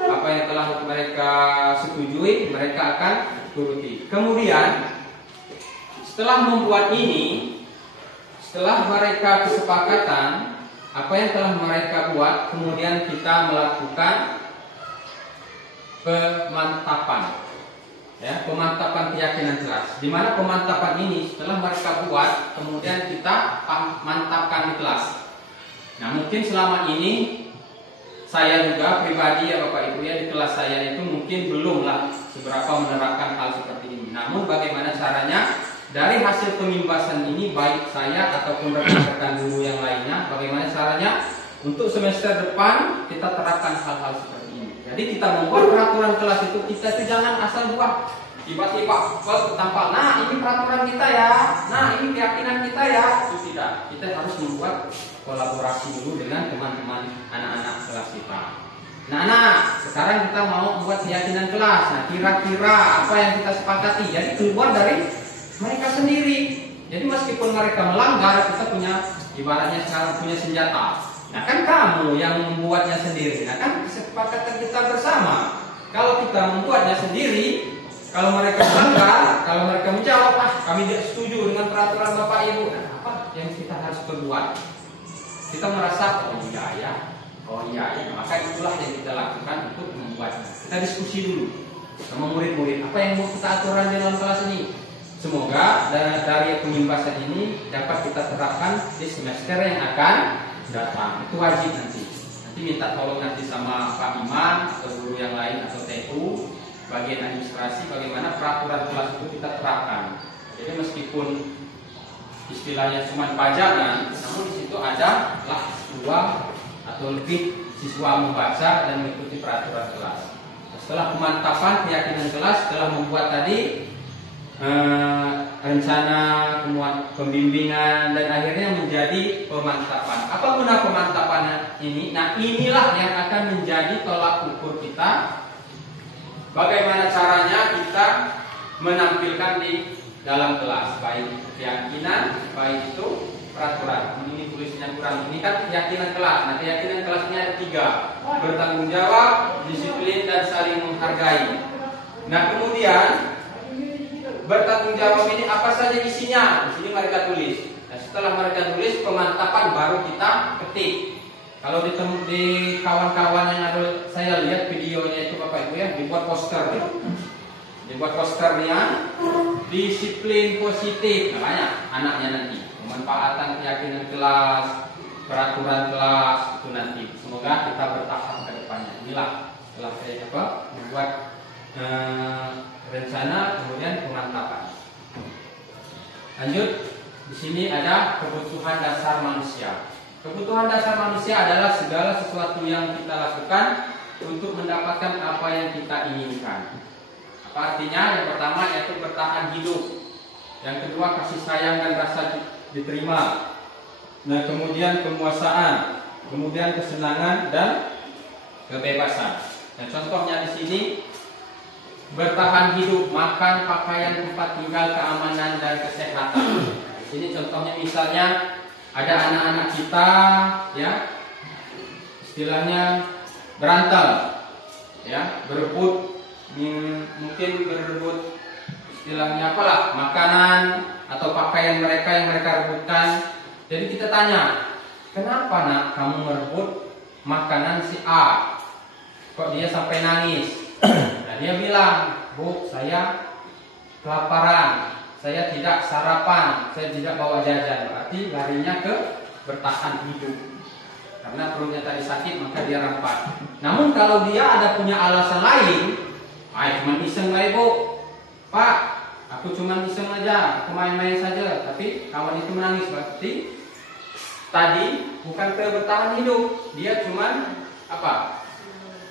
apa yang telah mereka setujui, mereka akan turuti. Kemudian setelah membuat ini, setelah mereka kesepakatan apa yang telah mereka buat, kemudian kita melakukan pemantapan, ya, pemantapan keyakinan kelas. Di mana pemantapan ini setelah mereka buat, kemudian kita mantapkan di kelas. Nah mungkin selama ini saya juga pribadi ya Bapak Ibu ya, di kelas saya itu mungkin belumlah seberapa menerapkan hal seperti ini. Namun bagaimana caranya? Dari hasil pemimbasan ini, baik saya ataupun rekan-rekan guru yang lainnya, bagaimana caranya untuk semester depan kita terapkan hal-hal seperti ini. Jadi kita membuat peraturan kelas itu, kita itu jangan asal buat tiba-tiba tampal, nah ini peraturan kita ya, nah ini keyakinan kita ya. Itu tidak, kita harus membuat kolaborasi dulu dengan teman-teman anak-anak kelas kita. Nah, sekarang kita mau membuat keyakinan kelas. Nah, kira-kira apa yang kita sepakati? Jadi keluar dari mereka sendiri. Jadi meskipun mereka melanggar, kita punya, ibaratnya sekarang punya senjata. Nah kan kamu yang membuatnya sendiri. Nah kan kesepakatan kita bersama. Kalau kita membuatnya sendiri, kalau mereka melanggar, kalau mereka menjawab, kami tidak setuju dengan peraturan Bapak Ibu, nah, apa yang kita harus perbuat? Kita merasa, oh iya ya, maka itulah yang kita lakukan untuk membuatnya. Kita diskusi dulu sama murid-murid, apa yang mau kita aturan dalam kelas ini. Semoga dari pemimbasan ini dapat kita terapkan di semester yang akan datang. Itu wajib nanti. Nanti minta tolong nanti sama Pak Iman atau guru yang lain atau TU, bagian administrasi, bagaimana peraturan kelas itu kita terapkan. Jadi meskipun istilahnya cuma pajangan, namun di situ ada lah 2 atau lebih siswa membaca dan mengikuti peraturan kelas. Setelah pemantapan keyakinan kelas, setelah membuat tadi rencana, kemudian pembimbingan, dan akhirnya menjadi pemantapan. Apa guna pemantapan ini? Nah inilah yang akan menjadi tolak ukur kita. Bagaimana caranya kita menampilkan di dalam kelas, baik keyakinan, baik itu peraturan. Ini tulisnya kurang. Ini kan keyakinan kelas. Nah keyakinan kelasnya ada 3: bertanggung jawab, disiplin, dan saling menghargai. Nah kemudian bertanggung jawab ini apa saja isinya? Di sini mereka tulis. Nah, setelah mereka tulis, pemantapan baru kita ketik. Kalau di kawan-kawan yang ada, saya lihat videonya itu Bapak Ibu ya, dibuat poster. Dibuat posternya disiplin positif. Namanya anaknya nanti. Pemanfaatan keyakinan kelas, peraturan kelas itu nanti. Semoga kita bertahap ke depannya. Inilah setelah saya membuat rencana, kemudian pemantapan. Lanjut, di sini ada kebutuhan dasar manusia. Kebutuhan dasar manusia adalah segala sesuatu yang kita lakukan untuk mendapatkan apa yang kita inginkan. Apa artinya? Yang pertama yaitu bertahan hidup. Yang kedua kasih sayang dan rasa diterima. Nah kemudian kemuasaan, kemudian kesenangan dan kebebasan. Nah contohnya di sini, bertahan hidup, makan, pakaian, tempat tinggal, keamanan, dan kesehatan. Di sini contohnya misalnya ada anak-anak kita ya istilahnya berantem ya, berebut, mungkin berebut istilahnya apalah, makanan atau pakaian mereka yang mereka rebutkan. Jadi kita tanya, kenapa nak kamu merebut makanan si A? Kok dia sampai nangis? Nah, dia bilang, Bu, saya kelaparan, saya tidak sarapan, saya tidak bawa jajan. Berarti larinya ke bertahan hidup. Karena perutnya tadi sakit, maka dia rampas. Namun kalau dia ada punya alasan lain, cuma iseng lah Bu, Pak, aku cuma iseng aja, aku main-main saja, tapi kawan itu menangis. Berarti tadi bukan ke bertahan hidup, dia cuma apa?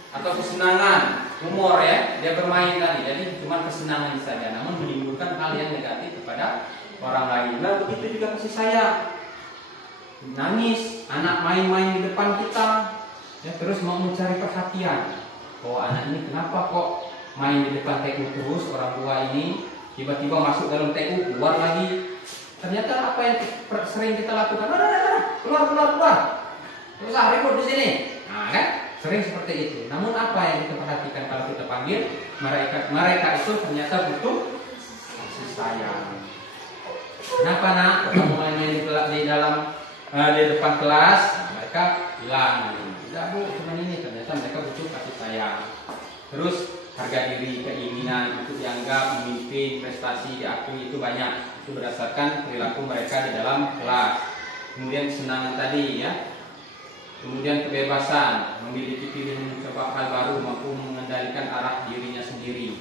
Atau kesenangan, humor ya, dia bermain tadi, jadi cuma kesenangan saja, namun menimbulkan hal yang negatif kepada orang lain. Nah, begitu juga kasih sayang. Nangis, anak main-main di depan kita, ya, terus mau mencari perhatian. Oh, anak ini kenapa kok main di depan TU terus? Orang tua ini tiba-tiba masuk dalam TU, keluar lagi. Ternyata apa yang sering kita lakukan? Keluar. Terus ribut di sini. Nah, kan? Sering seperti itu. Namun apa yang kita perhatikan kalau kita panggil mereka itu ternyata butuh kasih sayang. Kenapa nak kamu main di dalam di depan kelas? Nah, mereka bilang, tidak Bu, cuma ini. Ternyata mereka butuh kasih sayang. Terus harga diri, keinginan untuk dianggap, memimpin, prestasi, diakui itu banyak. Itu berdasarkan perilaku mereka di dalam kelas. Kemudian kesenangan tadi ya. Kemudian kebebasan, memiliki pilihan mencoba hal baru, mampu mengendalikan arah dirinya sendiri.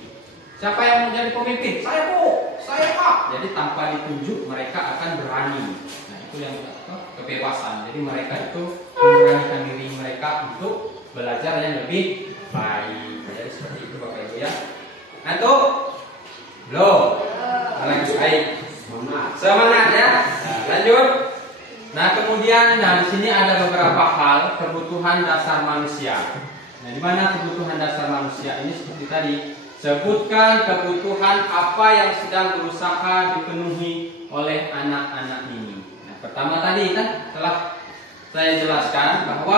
Siapa yang menjadi pemimpin? Saya Bu, saya Pak. Jadi tanpa ditunjuk mereka akan berani. Nah, itu yang kebebasan. Jadi mereka itu memberanikan diri mereka untuk belajar yang lebih baik. Jadi seperti itu Bapak Ibu ya. Nah itu belum. Lagi baik. Semangat ya. Nah, lanjut. Nah kemudian, di sini ada beberapa hal kebutuhan dasar manusia. Nah, di mana kebutuhan dasar manusia ini seperti tadi, sebutkan kebutuhan apa yang sedang berusaha dipenuhi oleh anak-anak ini. Nah, pertama tadi kan telah saya jelaskan bahwa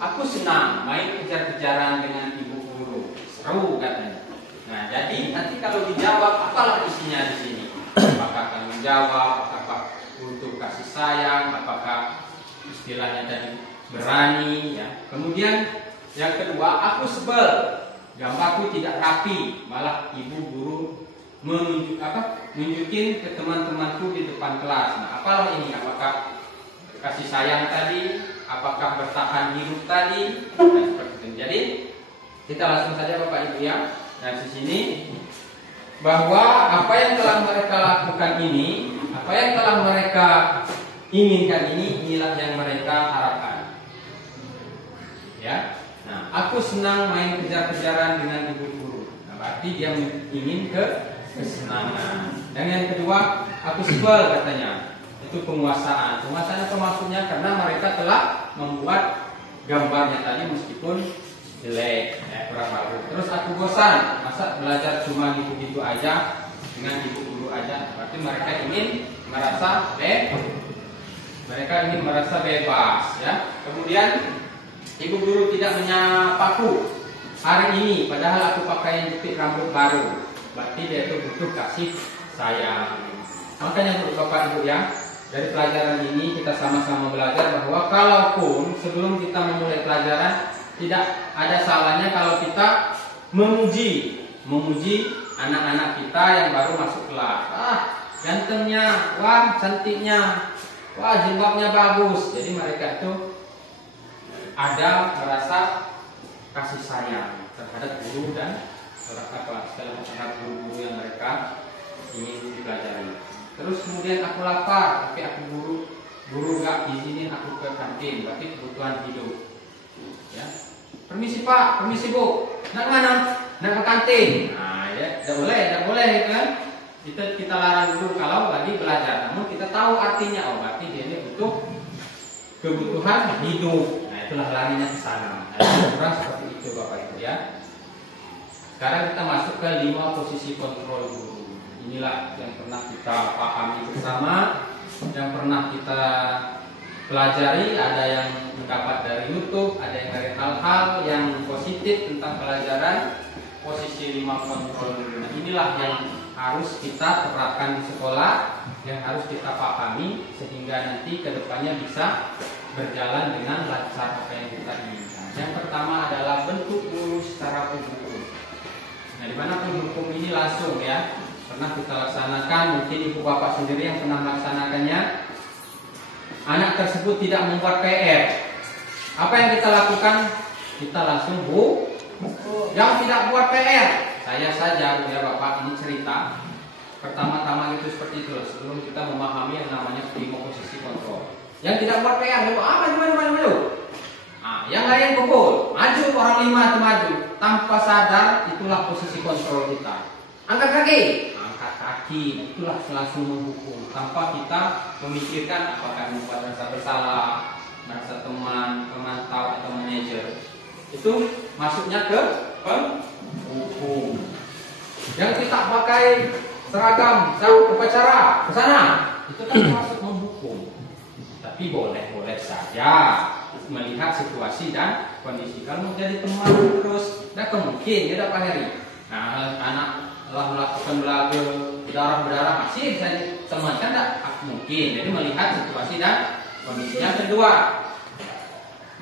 aku senang main kejar-kejaran dengan ibu guru, seru katanya. Nah jadi nanti kalau dijawab apalah isinya di sini? Apakah akan menjawab? Apakah untuk kasih sayang, apakah istilahnya tadi berani ya. Kemudian yang kedua, aku sebel, gambarku tidak rapi, malah ibu guru nunjukin ke teman-temanku di depan kelas. Nah, apalah ini? Apakah kasih sayang tadi? Apakah bertahan hidup tadi? Nah, seperti itu. Jadi kita langsung saja Bapak Ibu ya. Nah, di sini bahwa apa yang telah mereka lakukan ini, apa yang telah mereka inginkan ini, inilah yang mereka harapkan. Ya. Nah, aku senang main kejar-kejaran dengan ibu guru. Nah, berarti dia ingin kesenangan. Dan yang kedua, aku sebel katanya. Itu penguasaan. Penguasaan apa maksudnya? Karena mereka telah membuat gambarnya tadi meskipun jelek, kurang bagus. Terus aku bosan, masa belajar cuma gitu-gitu aja dengan ibu guru aja. Berarti mereka ingin merasa bebas ya. Kemudian ibu guru tidak menyapaku hari ini, padahal aku pakai jepit rambut baru. Berarti dia itu butuh kasih sayang. Makanya Bapak Ibu ya, dari pelajaran ini kita sama-sama belajar bahwa kalaupun sebelum kita memulai pelajaran, tidak ada salahnya kalau kita memuji anak-anak kita yang baru masuk kelas. Gantengnya, wah cantiknya, wah jilbabnya bagus. Jadi mereka itu ada merasa kasih sayang terhadap guru dan terhadap guru-guru yang mereka ingin dipelajari. Terus kemudian aku lapar, tapi aku guru gak izinin aku ke kantin, berarti kebutuhan hidup. Ya. Permisi Pak, permisi Bu, nak mana? Nak ke kantin. Nah, ya, tidak boleh, kan? Kita larang dulu kalau lagi belajar. Namun kita tahu artinya, oh berarti dia ini butuh kebutuhan hidup. Nah, itulah larinya ke sana. Nah, kurang seperti itu Bapak Ibu ya. Sekarang kita masuk ke 5 posisi kontrol guru. Inilah yang pernah kita pahami bersama, yang pernah kita pelajari, ada yang mendapat dari YouTube, ada yang dari hal-hal yang positif tentang pelajaran posisi 5 kontrol. Nah, inilah yang harus kita terapkan di sekolah, yang harus kita pahami sehingga nanti kedepannya bisa berjalan dengan lancar apa yang kita inginkan. Yang pertama adalah bentuk guru secara penghukum. Nah, di mana penghukum ini langsung ya, pernah kita laksanakan, mungkin ibu bapak sendiri yang pernah melaksanakannya. Anak tersebut tidak membuat PR. Apa yang kita lakukan? Kita langsung yang tidak buat PR. Saya saja, ya Bapak, ini cerita. Pertama-tama itu seperti itu, sebelum kita memahami yang namanya 5 posisi kontrol. Yang tidak buat PR, maju. Nah, yang lain pukul, maju, orang 5 itu maju. Tanpa sadar, itulah posisi kontrol kita. Angkat kaki, itulah langsung menghukum. Tanpa kita memikirkan apakah membuat rasa bersalah, merasa teman, pemantau, atau manajer. Itu masuknya ke penghukum. Yang kita pakai seragam saat upacara ke sana, itu kan masuk menghukum. Tapi boleh saja melihat situasi dan kondisi. Kalau mau jadi teman terus, tidak mungkin ya dapat hari. Nah, anak telah melakukan belaga berdarah masih bisa teman kan tidak mungkin. Jadi melihat situasi dan kondisi. Yang kedua,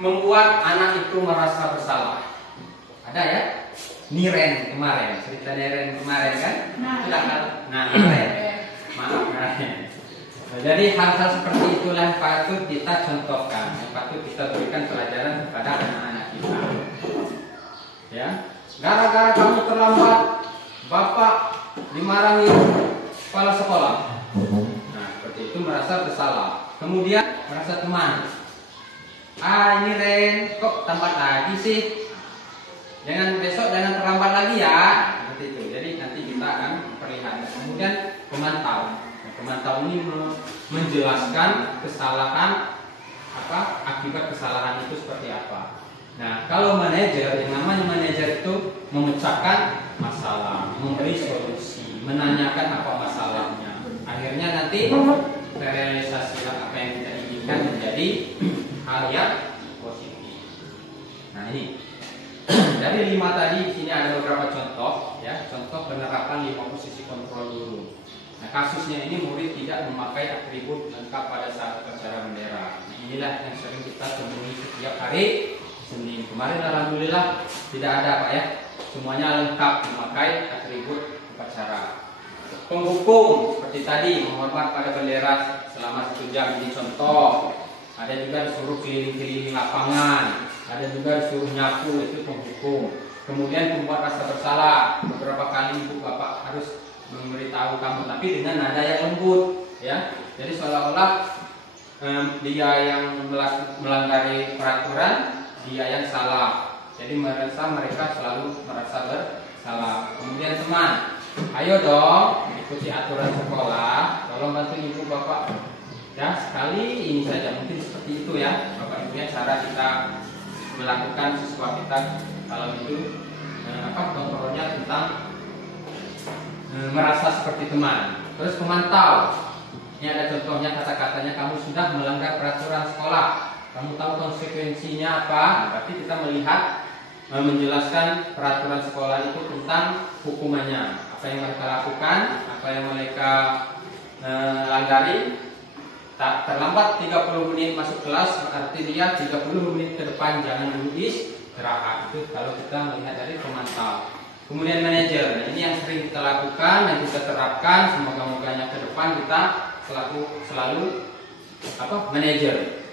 membuat anak itu merasa bersalah. Ada ya? Niren kemarin, cerita Niren kemarin kan? Niren. Maaf, Niren. Jadi hal-hal seperti itulah yang patut kita contohkan, yang patut kita berikan pelajaran kepada anak-anak kita. Ya, gara-gara kamu terlambat, bapak dimarahi kepala sekolah. Nah, seperti itu merasa bersalah. Kemudian merasa teman. Ini Ren, kok tambat lagi sih? Besok jangan terlambat lagi ya. Seperti itu. Jadi nanti kita akan perlihatkan. Kemudian pemantau. Pemantau ini menjelaskan kesalahan akibat kesalahan itu seperti apa. Nah, kalau manajer, yang namanya manajer itu memecahkan masalah, memberi solusi, menanyakan apa masalahnya. Akhirnya nanti terrealisasi apa yang kita inginkan menjadi hal yang positif. Nah, ini dari 5 tadi, di sini ada beberapa contoh, ya, contoh penerapan 5 posisi kontrol guru. Nah, kasusnya ini murid tidak memakai atribut lengkap pada saat upacara bendera. Nah, inilah yang sering kita temui setiap hari Senin. Kemarin alhamdulillah tidak ada Pak ya, semuanya lengkap memakai atribut upacara. Penghukum seperti tadi, menghormat pada bendera selama 1 jam, ini contoh. Ada juga disuruh keliling-keliling lapangan, ada juga disuruh nyapu, itu penghukum. Kemudian membuat rasa bersalah, beberapa kali ibu bapak harus memberitahu kamu, tapi dengan nada yang lembut, ya. Jadi seolah-olah dia yang melanggar peraturan, dia yang salah. Jadi mereka selalu merasa bersalah. Kemudian teman, ayo dong ikuti aturan sekolah, tolong bantu ibu bapak. Ya, sekali ini saja, mungkin seperti itu ya Bapak Ibu ya, cara kita melakukan siswa kita kalau itu kontrolnya tentang merasa seperti teman. Terus pemantau, ini ada contohnya, kata-katanya kamu sudah melanggar peraturan sekolah, kamu tahu konsekuensinya apa. Berarti kita melihat menjelaskan peraturan sekolah itu tentang hukumannya, apa yang mereka lakukan, apa yang mereka langgari. Tak terlambat 30 menit masuk kelas, berarti dia 30 menit ke depan jangan dulu istirahat. Itu kalau kita melihat dari pemantau. Kemudian manajer, nah ini yang sering kita lakukan dan kita terapkan. Semoga-moganya ke depan kita selalu manajer.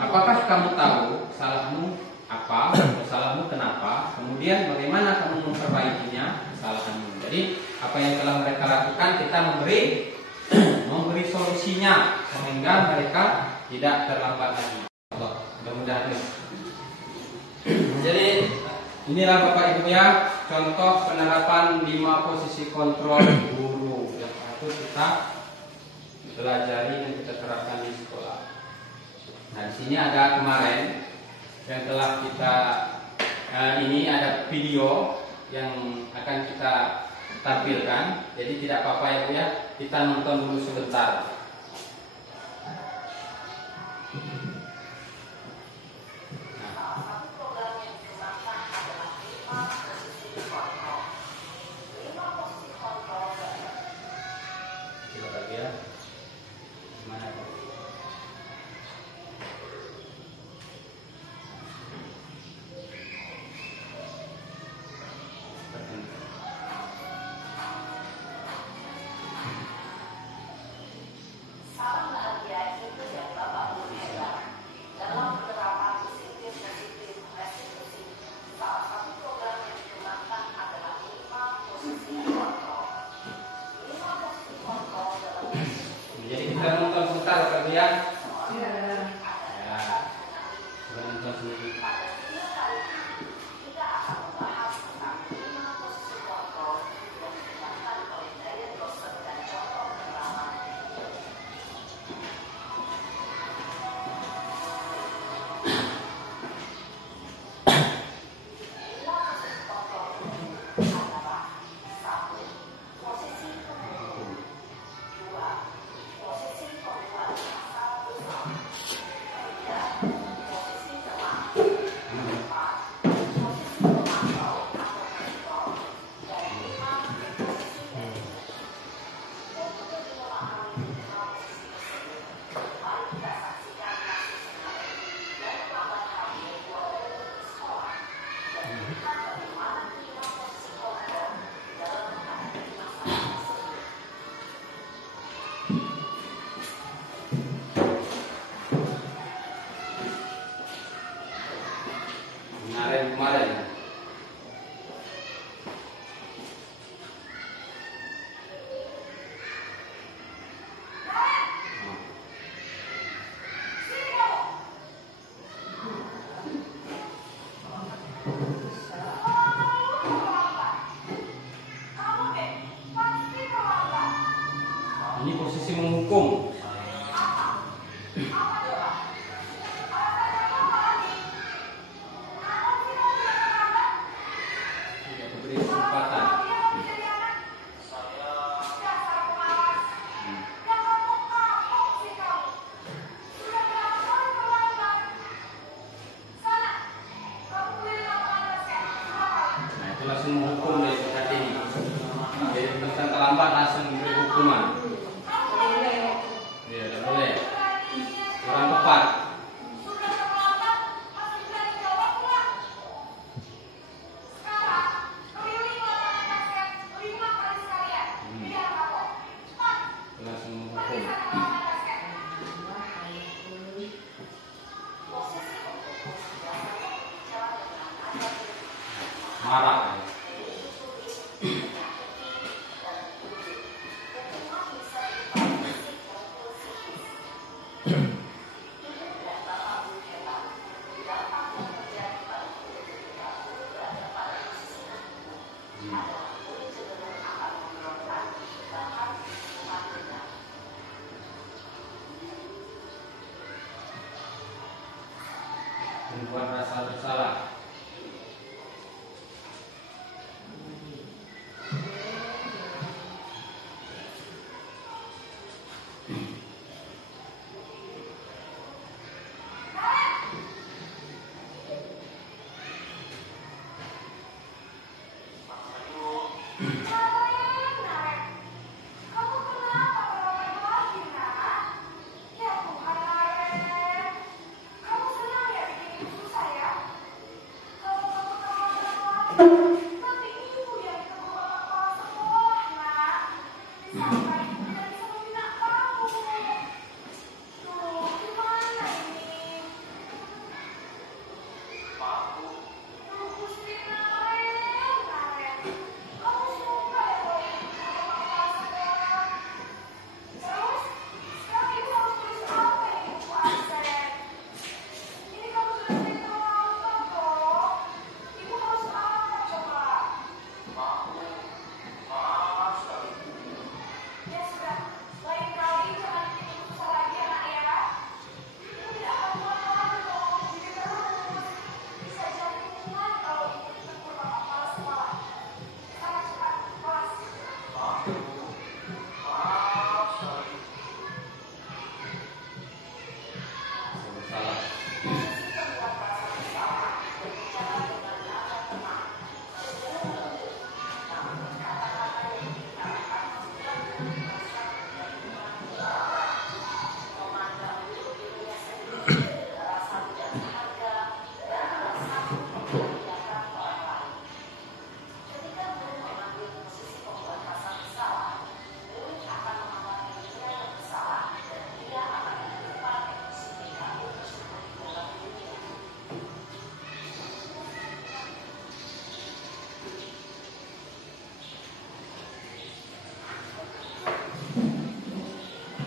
Apakah kamu tahu salahmu apa, salahmu kenapa? Kemudian bagaimana kamu memperbaikinya kesalahanmu. Jadi apa yang telah mereka lakukan kita memberi solusinya sehingga mereka tidak terlambat lagi. Mudah-mudahan. Jadi inilah Bapak Ibu ya, contoh penerapan 5 posisi kontrol guru yang harus kita pelajari dan kita terapkan di sekolah. Nah, di sini ada kemarin yang telah kita ini ada video yang akan kita tampilkan. Jadi tidak apa-apa ya Bu ya, kita nonton dulu sebentar. kemarin. Ini posisi menghukum. Tidak diberi kesempatan. Nah, itu langsung menghukum dari saat ini. Jadi tentang terlambat langsung diberi hukuman. Iya, tidak boleh. Kurang tepat. Langsung menghukum. Marah. Membuat rasa bersalah.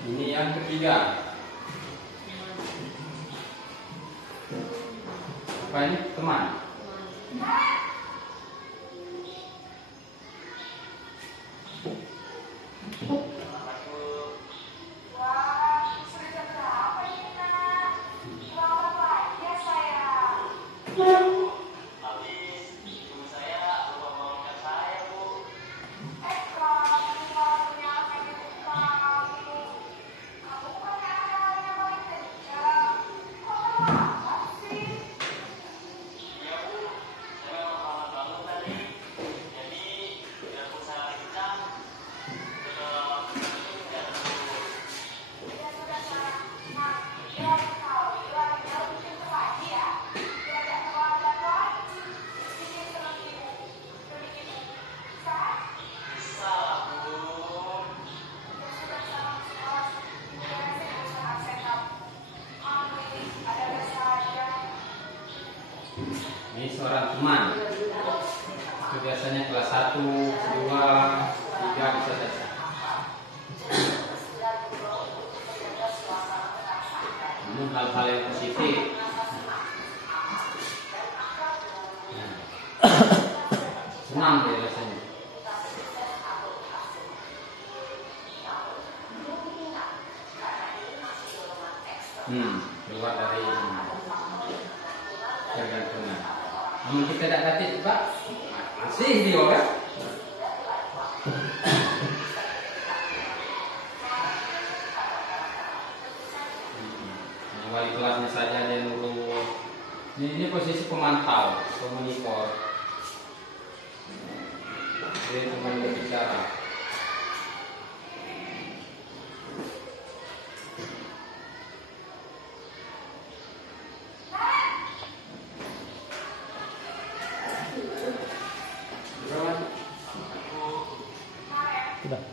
Ini yang ketiga. Apa ini? Teman. Ini seorang teman. Itu biasanya kelas 1, 2, 3 bisa saja. Namun hal-hal yang positif. Senang dia rasanya. Keluar dari tergantungan. Namun kita tidak kata Pak, masih dia kan? Wali kelasnya saja dia dulu. Ini posisi pemantau, pemonitor. Dia cuma berbicara. Sudah.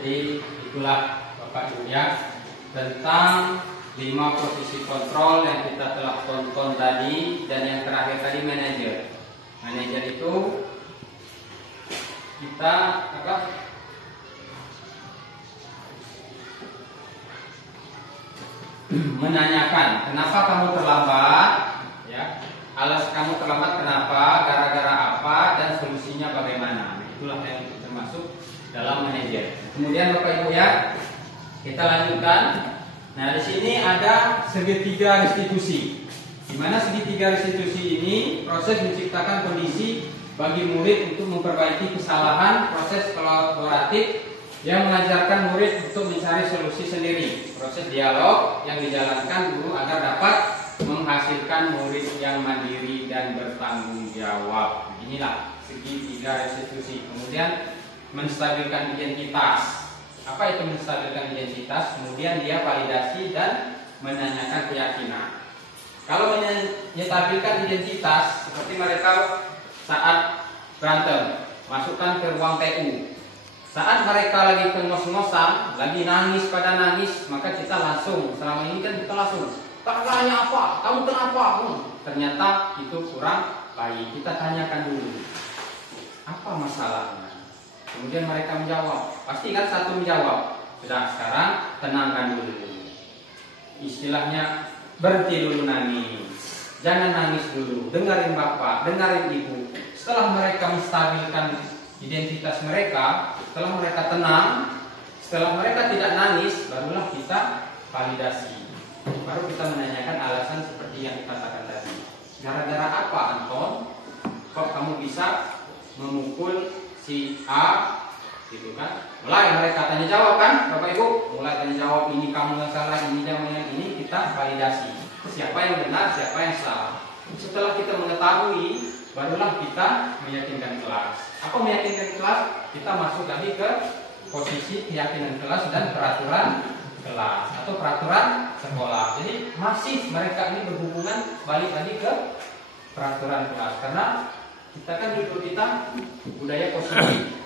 Jadi itulah Bapak Ibu ya, tentang 5 posisi kontrol yang kita telah tonton tadi, dan yang terakhir tadi manajer. Manajer itu kita menanyakan kenapa kamu terlambat, ya, alas kamu terlambat kenapa, gara-gara apa, dan solusinya bagaimana. Itulah yang termasuk dalam manajer. Kemudian Bapak Ibu ya, kita lanjutkan. Nah, di sini ada segitiga restitusi. Di mana segitiga restitusi ini proses menciptakan kondisi bagi murid untuk memperbaiki kesalahan, proses kolaboratif yang mengajarkan murid untuk mencari solusi sendiri, proses dialog yang dijalankan guru agar dapat menghasilkan murid yang mandiri dan bertanggung jawab. Inilah segitiga restitusi. Kemudian menstabilkan identitas. Apa itu menstabilkan identitas? Kemudian dia validasi dan menanyakan keyakinan. Kalau menstabilkan identitas, seperti mereka saat berantem, masukkan ke ruang TU. Saat mereka lagi kengos-ngosan, lagi nangis pada nangis, maka kita langsung, selama ini kan kita langsung, tangganya apa? Kamu kenapa? Ternyata itu kurang baik. Kita tanyakan dulu, apa masalahnya? Kemudian mereka menjawab. Pasti kan satu menjawab. Sudah, sekarang tenangkan dulu. Istilahnya berhenti dulu nangis. Jangan nangis dulu. Dengarin bapak, dengarin ibu. Setelah mereka menstabilkan identitas mereka, setelah mereka tenang, setelah mereka tidak nangis, barulah kita validasi. Baru kita menanyakan alasan seperti yang dikatakan tadi. Gara-gara apa Anton? Kok kamu bisa memukul si A, gitu kan? Mulai mereka tanya jawab kan, Bapak Ibu, mulai tanya jawab, ini kamu yang salah, ini kamu yang ini, kita validasi. Siapa yang benar, siapa yang salah. Setelah kita mengetahui, barulah kita meyakinkan kelas. Apa meyakinkan kelas? Kita masuk lagi ke posisi keyakinan kelas dan peraturan kelas atau peraturan sekolah. Jadi masih mereka ini berhubungan balik lagi ke peraturan kelas, karena kita kan judul kita budaya positif.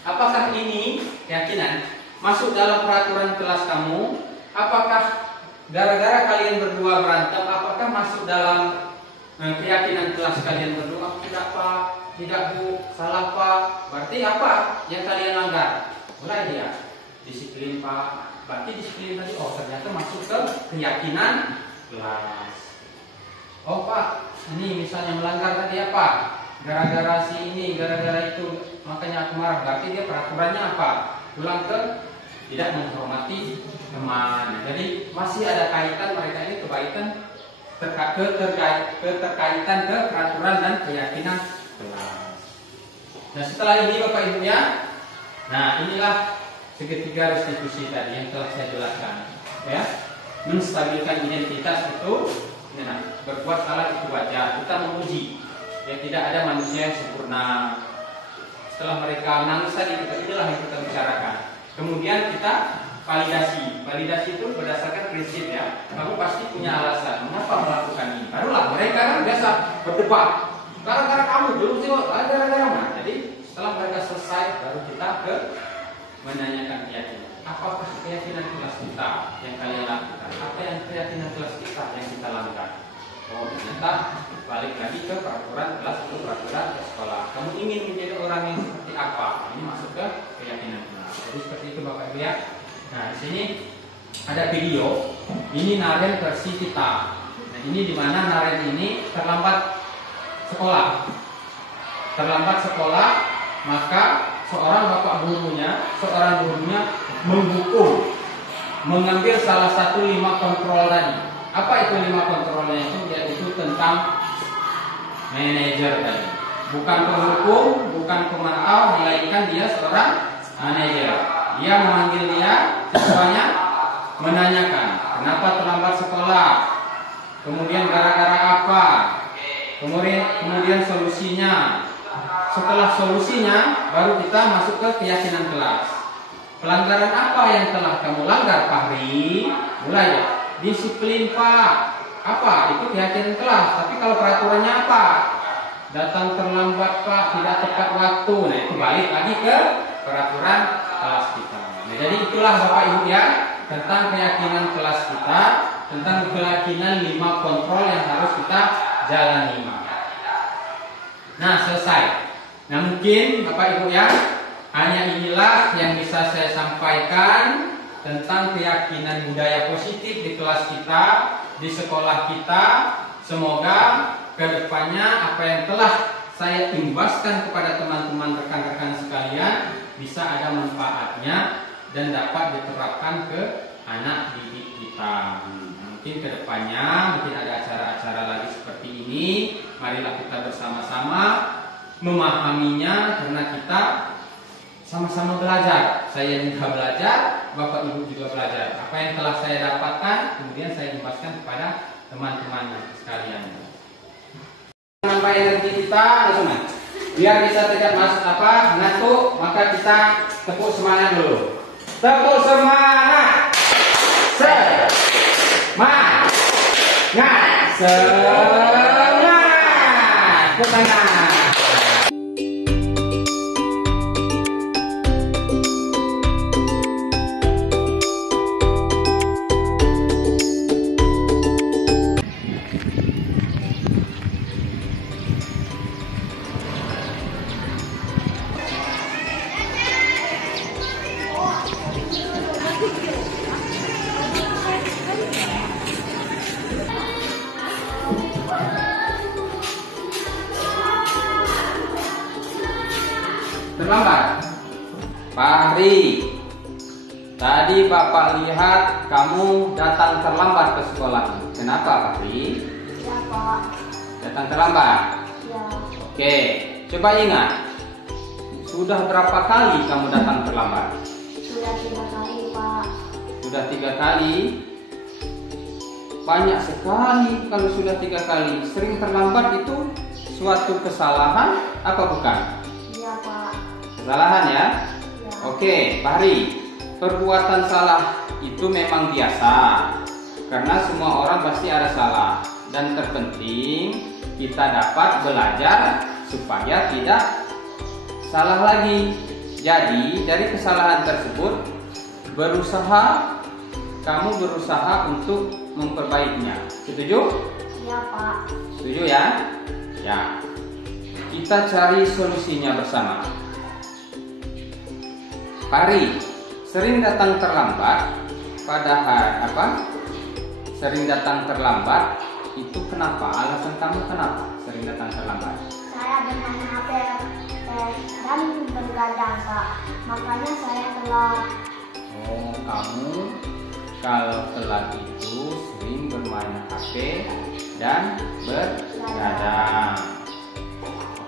Apakah ini keyakinan masuk dalam peraturan kelas kamu? Apakah gara-gara kalian berdua berantem, apakah masuk dalam keyakinan kelas kalian berdua? Tidak Pak, tidak Bu, salah Pak. Berarti apa yang kalian langgar? Mulai dia disiplin Pak. Berarti disiplin tadi, oh ternyata masuk ke keyakinan kelas. Oh Pak, ini misalnya melanggar tadi apa? Gara-gara si ini, gara-gara itu, makanya aku marah. Berarti dia peraturannya apa? Pulang ke tidak menghormati teman. Jadi masih ada kaitan mereka ini kebaikan keterkaitan ke peraturan dan keyakinan kelas. Nah setelah ini Bapak Ibu ya, nah inilah segitiga restitusi tadi yang telah saya jelaskan. Ya, menstabilkan identitas itu. Nah, berbuat salah itu wajar. Kita menguji. Ya tidak ada manusia yang sempurna. Setelah mereka nangis tadi, inilah yang kita bicarakan. Kemudian kita validasi. Validasi itu berdasarkan prinsip ya. Kamu pasti punya alasan mengapa melakukan ini. Barulah mereka kan biasa berdebat. Gara-gara kamu dulu sih, gara-gara mana? Jadi setelah mereka selesai, baru kita ke menanyakan keyakinan. Apakah keyakinan kelas kita yang kalian lakukan? Apa yang keyakinan kelas kita yang kita lakukan? Oh, ternyata balik lagi ke peraturan kelas atau peraturan ke sekolah. Kamu ingin menjadi orang yang seperti apa? Ini masuk ke keyakinan kelas. Jadi seperti itu Bapak Ibu ya. Nah, di sini ada video. Ini Naren versi kita. Nah, ini di mana Naren ini terlambat sekolah. Terlambat sekolah, maka seorang gurunya menghukum, mengambil salah satu 5 kontrol tadi. Apa itu 5 kontrolnya itu? Yaitu tentang manajer tadi. Bukan penghukum, bukan pemantau, melainkan dia seorang manajer. Dia memanggil dia, siswanya menanyakan, kenapa terlambat sekolah? Kemudian gara-gara apa? Kemudian solusinya. Setelah solusinya, baru kita masuk ke keyakinan kelas. Pelanggaran apa yang telah kamu langgar, Fahri? Mulai ya. Disiplin, Pak. Apa? Itu keyakinan kelas. Tapi kalau peraturannya apa? Datang terlambat, Pak. Tidak tepat waktu. Nah, itu balik lagi ke peraturan kelas kita. Nah, jadi itulah Bapak Ibu ya, tentang keyakinan kelas kita, tentang keyakinan 5 kontrol yang harus kita jalani. Nah, selesai. Nah, mungkin Bapak Ibu ya, hanya inilah yang bisa saya sampaikan tentang keyakinan budaya positif di kelas kita, di sekolah kita. Semoga kedepannya apa yang telah saya imbaskan kepada teman-teman rekan-rekan sekalian bisa ada manfaatnya dan dapat diterapkan ke anak didik kita. Mungkin kedepannya mungkin ada acara-acara lagi seperti ini. Marilah kita bersama-sama memahaminya, karena kita sama-sama belajar. Saya juga belajar, Bapak Ibu juga belajar. Apa yang telah saya dapatkan kemudian saya imbaskan kepada teman-teman sekalian. Menambah energi kita, teman-teman. Biar bisa tidak masuk ngantuk, maka kita tepuk semangat dulu. Tepuk semangat. Semangat. Semangat. Semangat. Terlambat. Fahri, tadi Bapak lihat kamu datang terlambat ke sekolah. Kenapa, Fahri? Ya, Pak. Datang terlambat? Ya. Oke, coba ingat. Sudah berapa kali kamu datang terlambat? Sudah 3 kali, Pak. Sudah 3 kali? Banyak sekali kalau sudah 3 kali. Sering terlambat itu suatu kesalahan apa bukan? Iya, Pak. Kesalahan ya? Ya. Oke, Fahri, perbuatan salah itu memang biasa, karena semua orang pasti ada salah. Dan terpenting kita dapat belajar supaya tidak salah lagi. Jadi dari kesalahan tersebut kamu berusaha untuk memperbaikinya. Setuju? Iya, Pak. Setuju ya? Ya. Kita cari solusinya bersama. Fahri, sering datang terlambat Sering datang terlambat itu kenapa? Alasan kamu kenapa sering datang terlambat? Saya bermain HP dan bergadang, Pak. Makanya saya telat. Oh, kamu kalau telat itu sering bermain HP dan bergadang.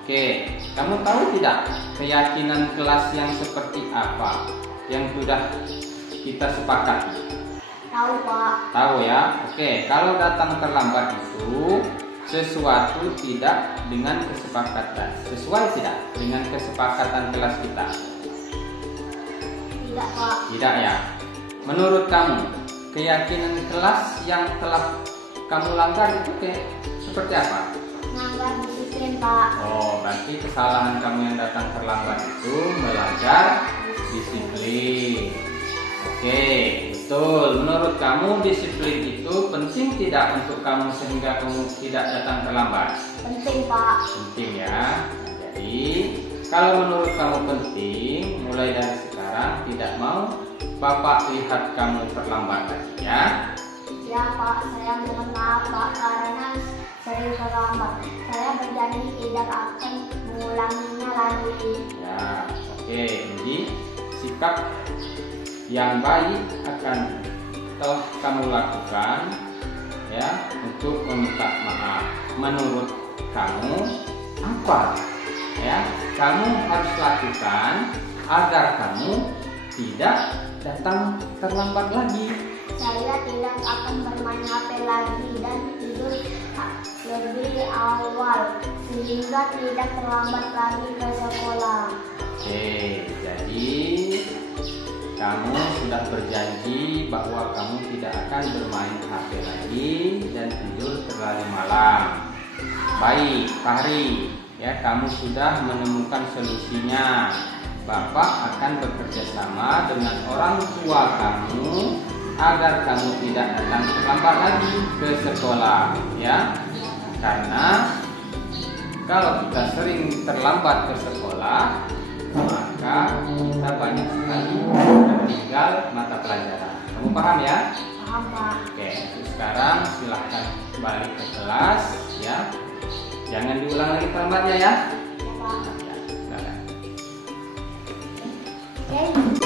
Oke, kamu tahu tidak keyakinan kelas yang seperti apa yang sudah kita sepakati? Tahu, Pak. Tahu ya? Oke, kalau datang terlambat itu sesuatu tidak dengan kesepakatan. Sesuai tidak dengan kesepakatan kelas kita? Tidak, Pak. Tidak ya? menurut kamu keyakinan kelas yang telah kamu langgar itu seperti apa? Melanggar disiplin, Pak. Oh, berarti kesalahan kamu yang datang terlambat itu melanggar disiplin. Oke, betul. Menurut kamu disiplin itu penting tidak untuk kamu sehingga kamu tidak datang terlambat? Penting, Pak. Penting ya. Nah, jadi kalau menurut kamu penting, mulai dari sekarang tidak mau Bapak lihat kamu terlambat lagi ya. Ya, Pak. Saya mohon maaf, Pak, karena sering terlambat. Saya berjanji tidak akan mengulanginya lagi. Ya, oke. Jadi sikap yang baik akan telah kamu lakukan ya untuk meminta maaf. Menurut kamu apa ya kamu harus lakukan agar kamu tidak datang terlambat lagi? Saya tidak akan bermain HP lagi dan tidur lebih awal sehingga tidak terlambat lagi ke sekolah. Oke, jadi kamu sudah berjanji bahwa kamu tidak akan bermain HP lagi dan tidur terlalu malam. Baik, Fahri, ya kamu sudah menemukan solusinya. Bapak akan bekerja sama dengan orang tua kamu agar kamu tidak datang terlambat lagi ke sekolah, ya. Karena kalau kita sering terlambat ke sekolah, maka kita banyak sekali tertinggal mata pelajaran. Kamu paham ya? Paham, Pak. Oke, sekarang silahkan balik ke kelas ya. Jangan diulang lagi terlambatnya ya. Ya, Pak. Ya, silakan. Oke.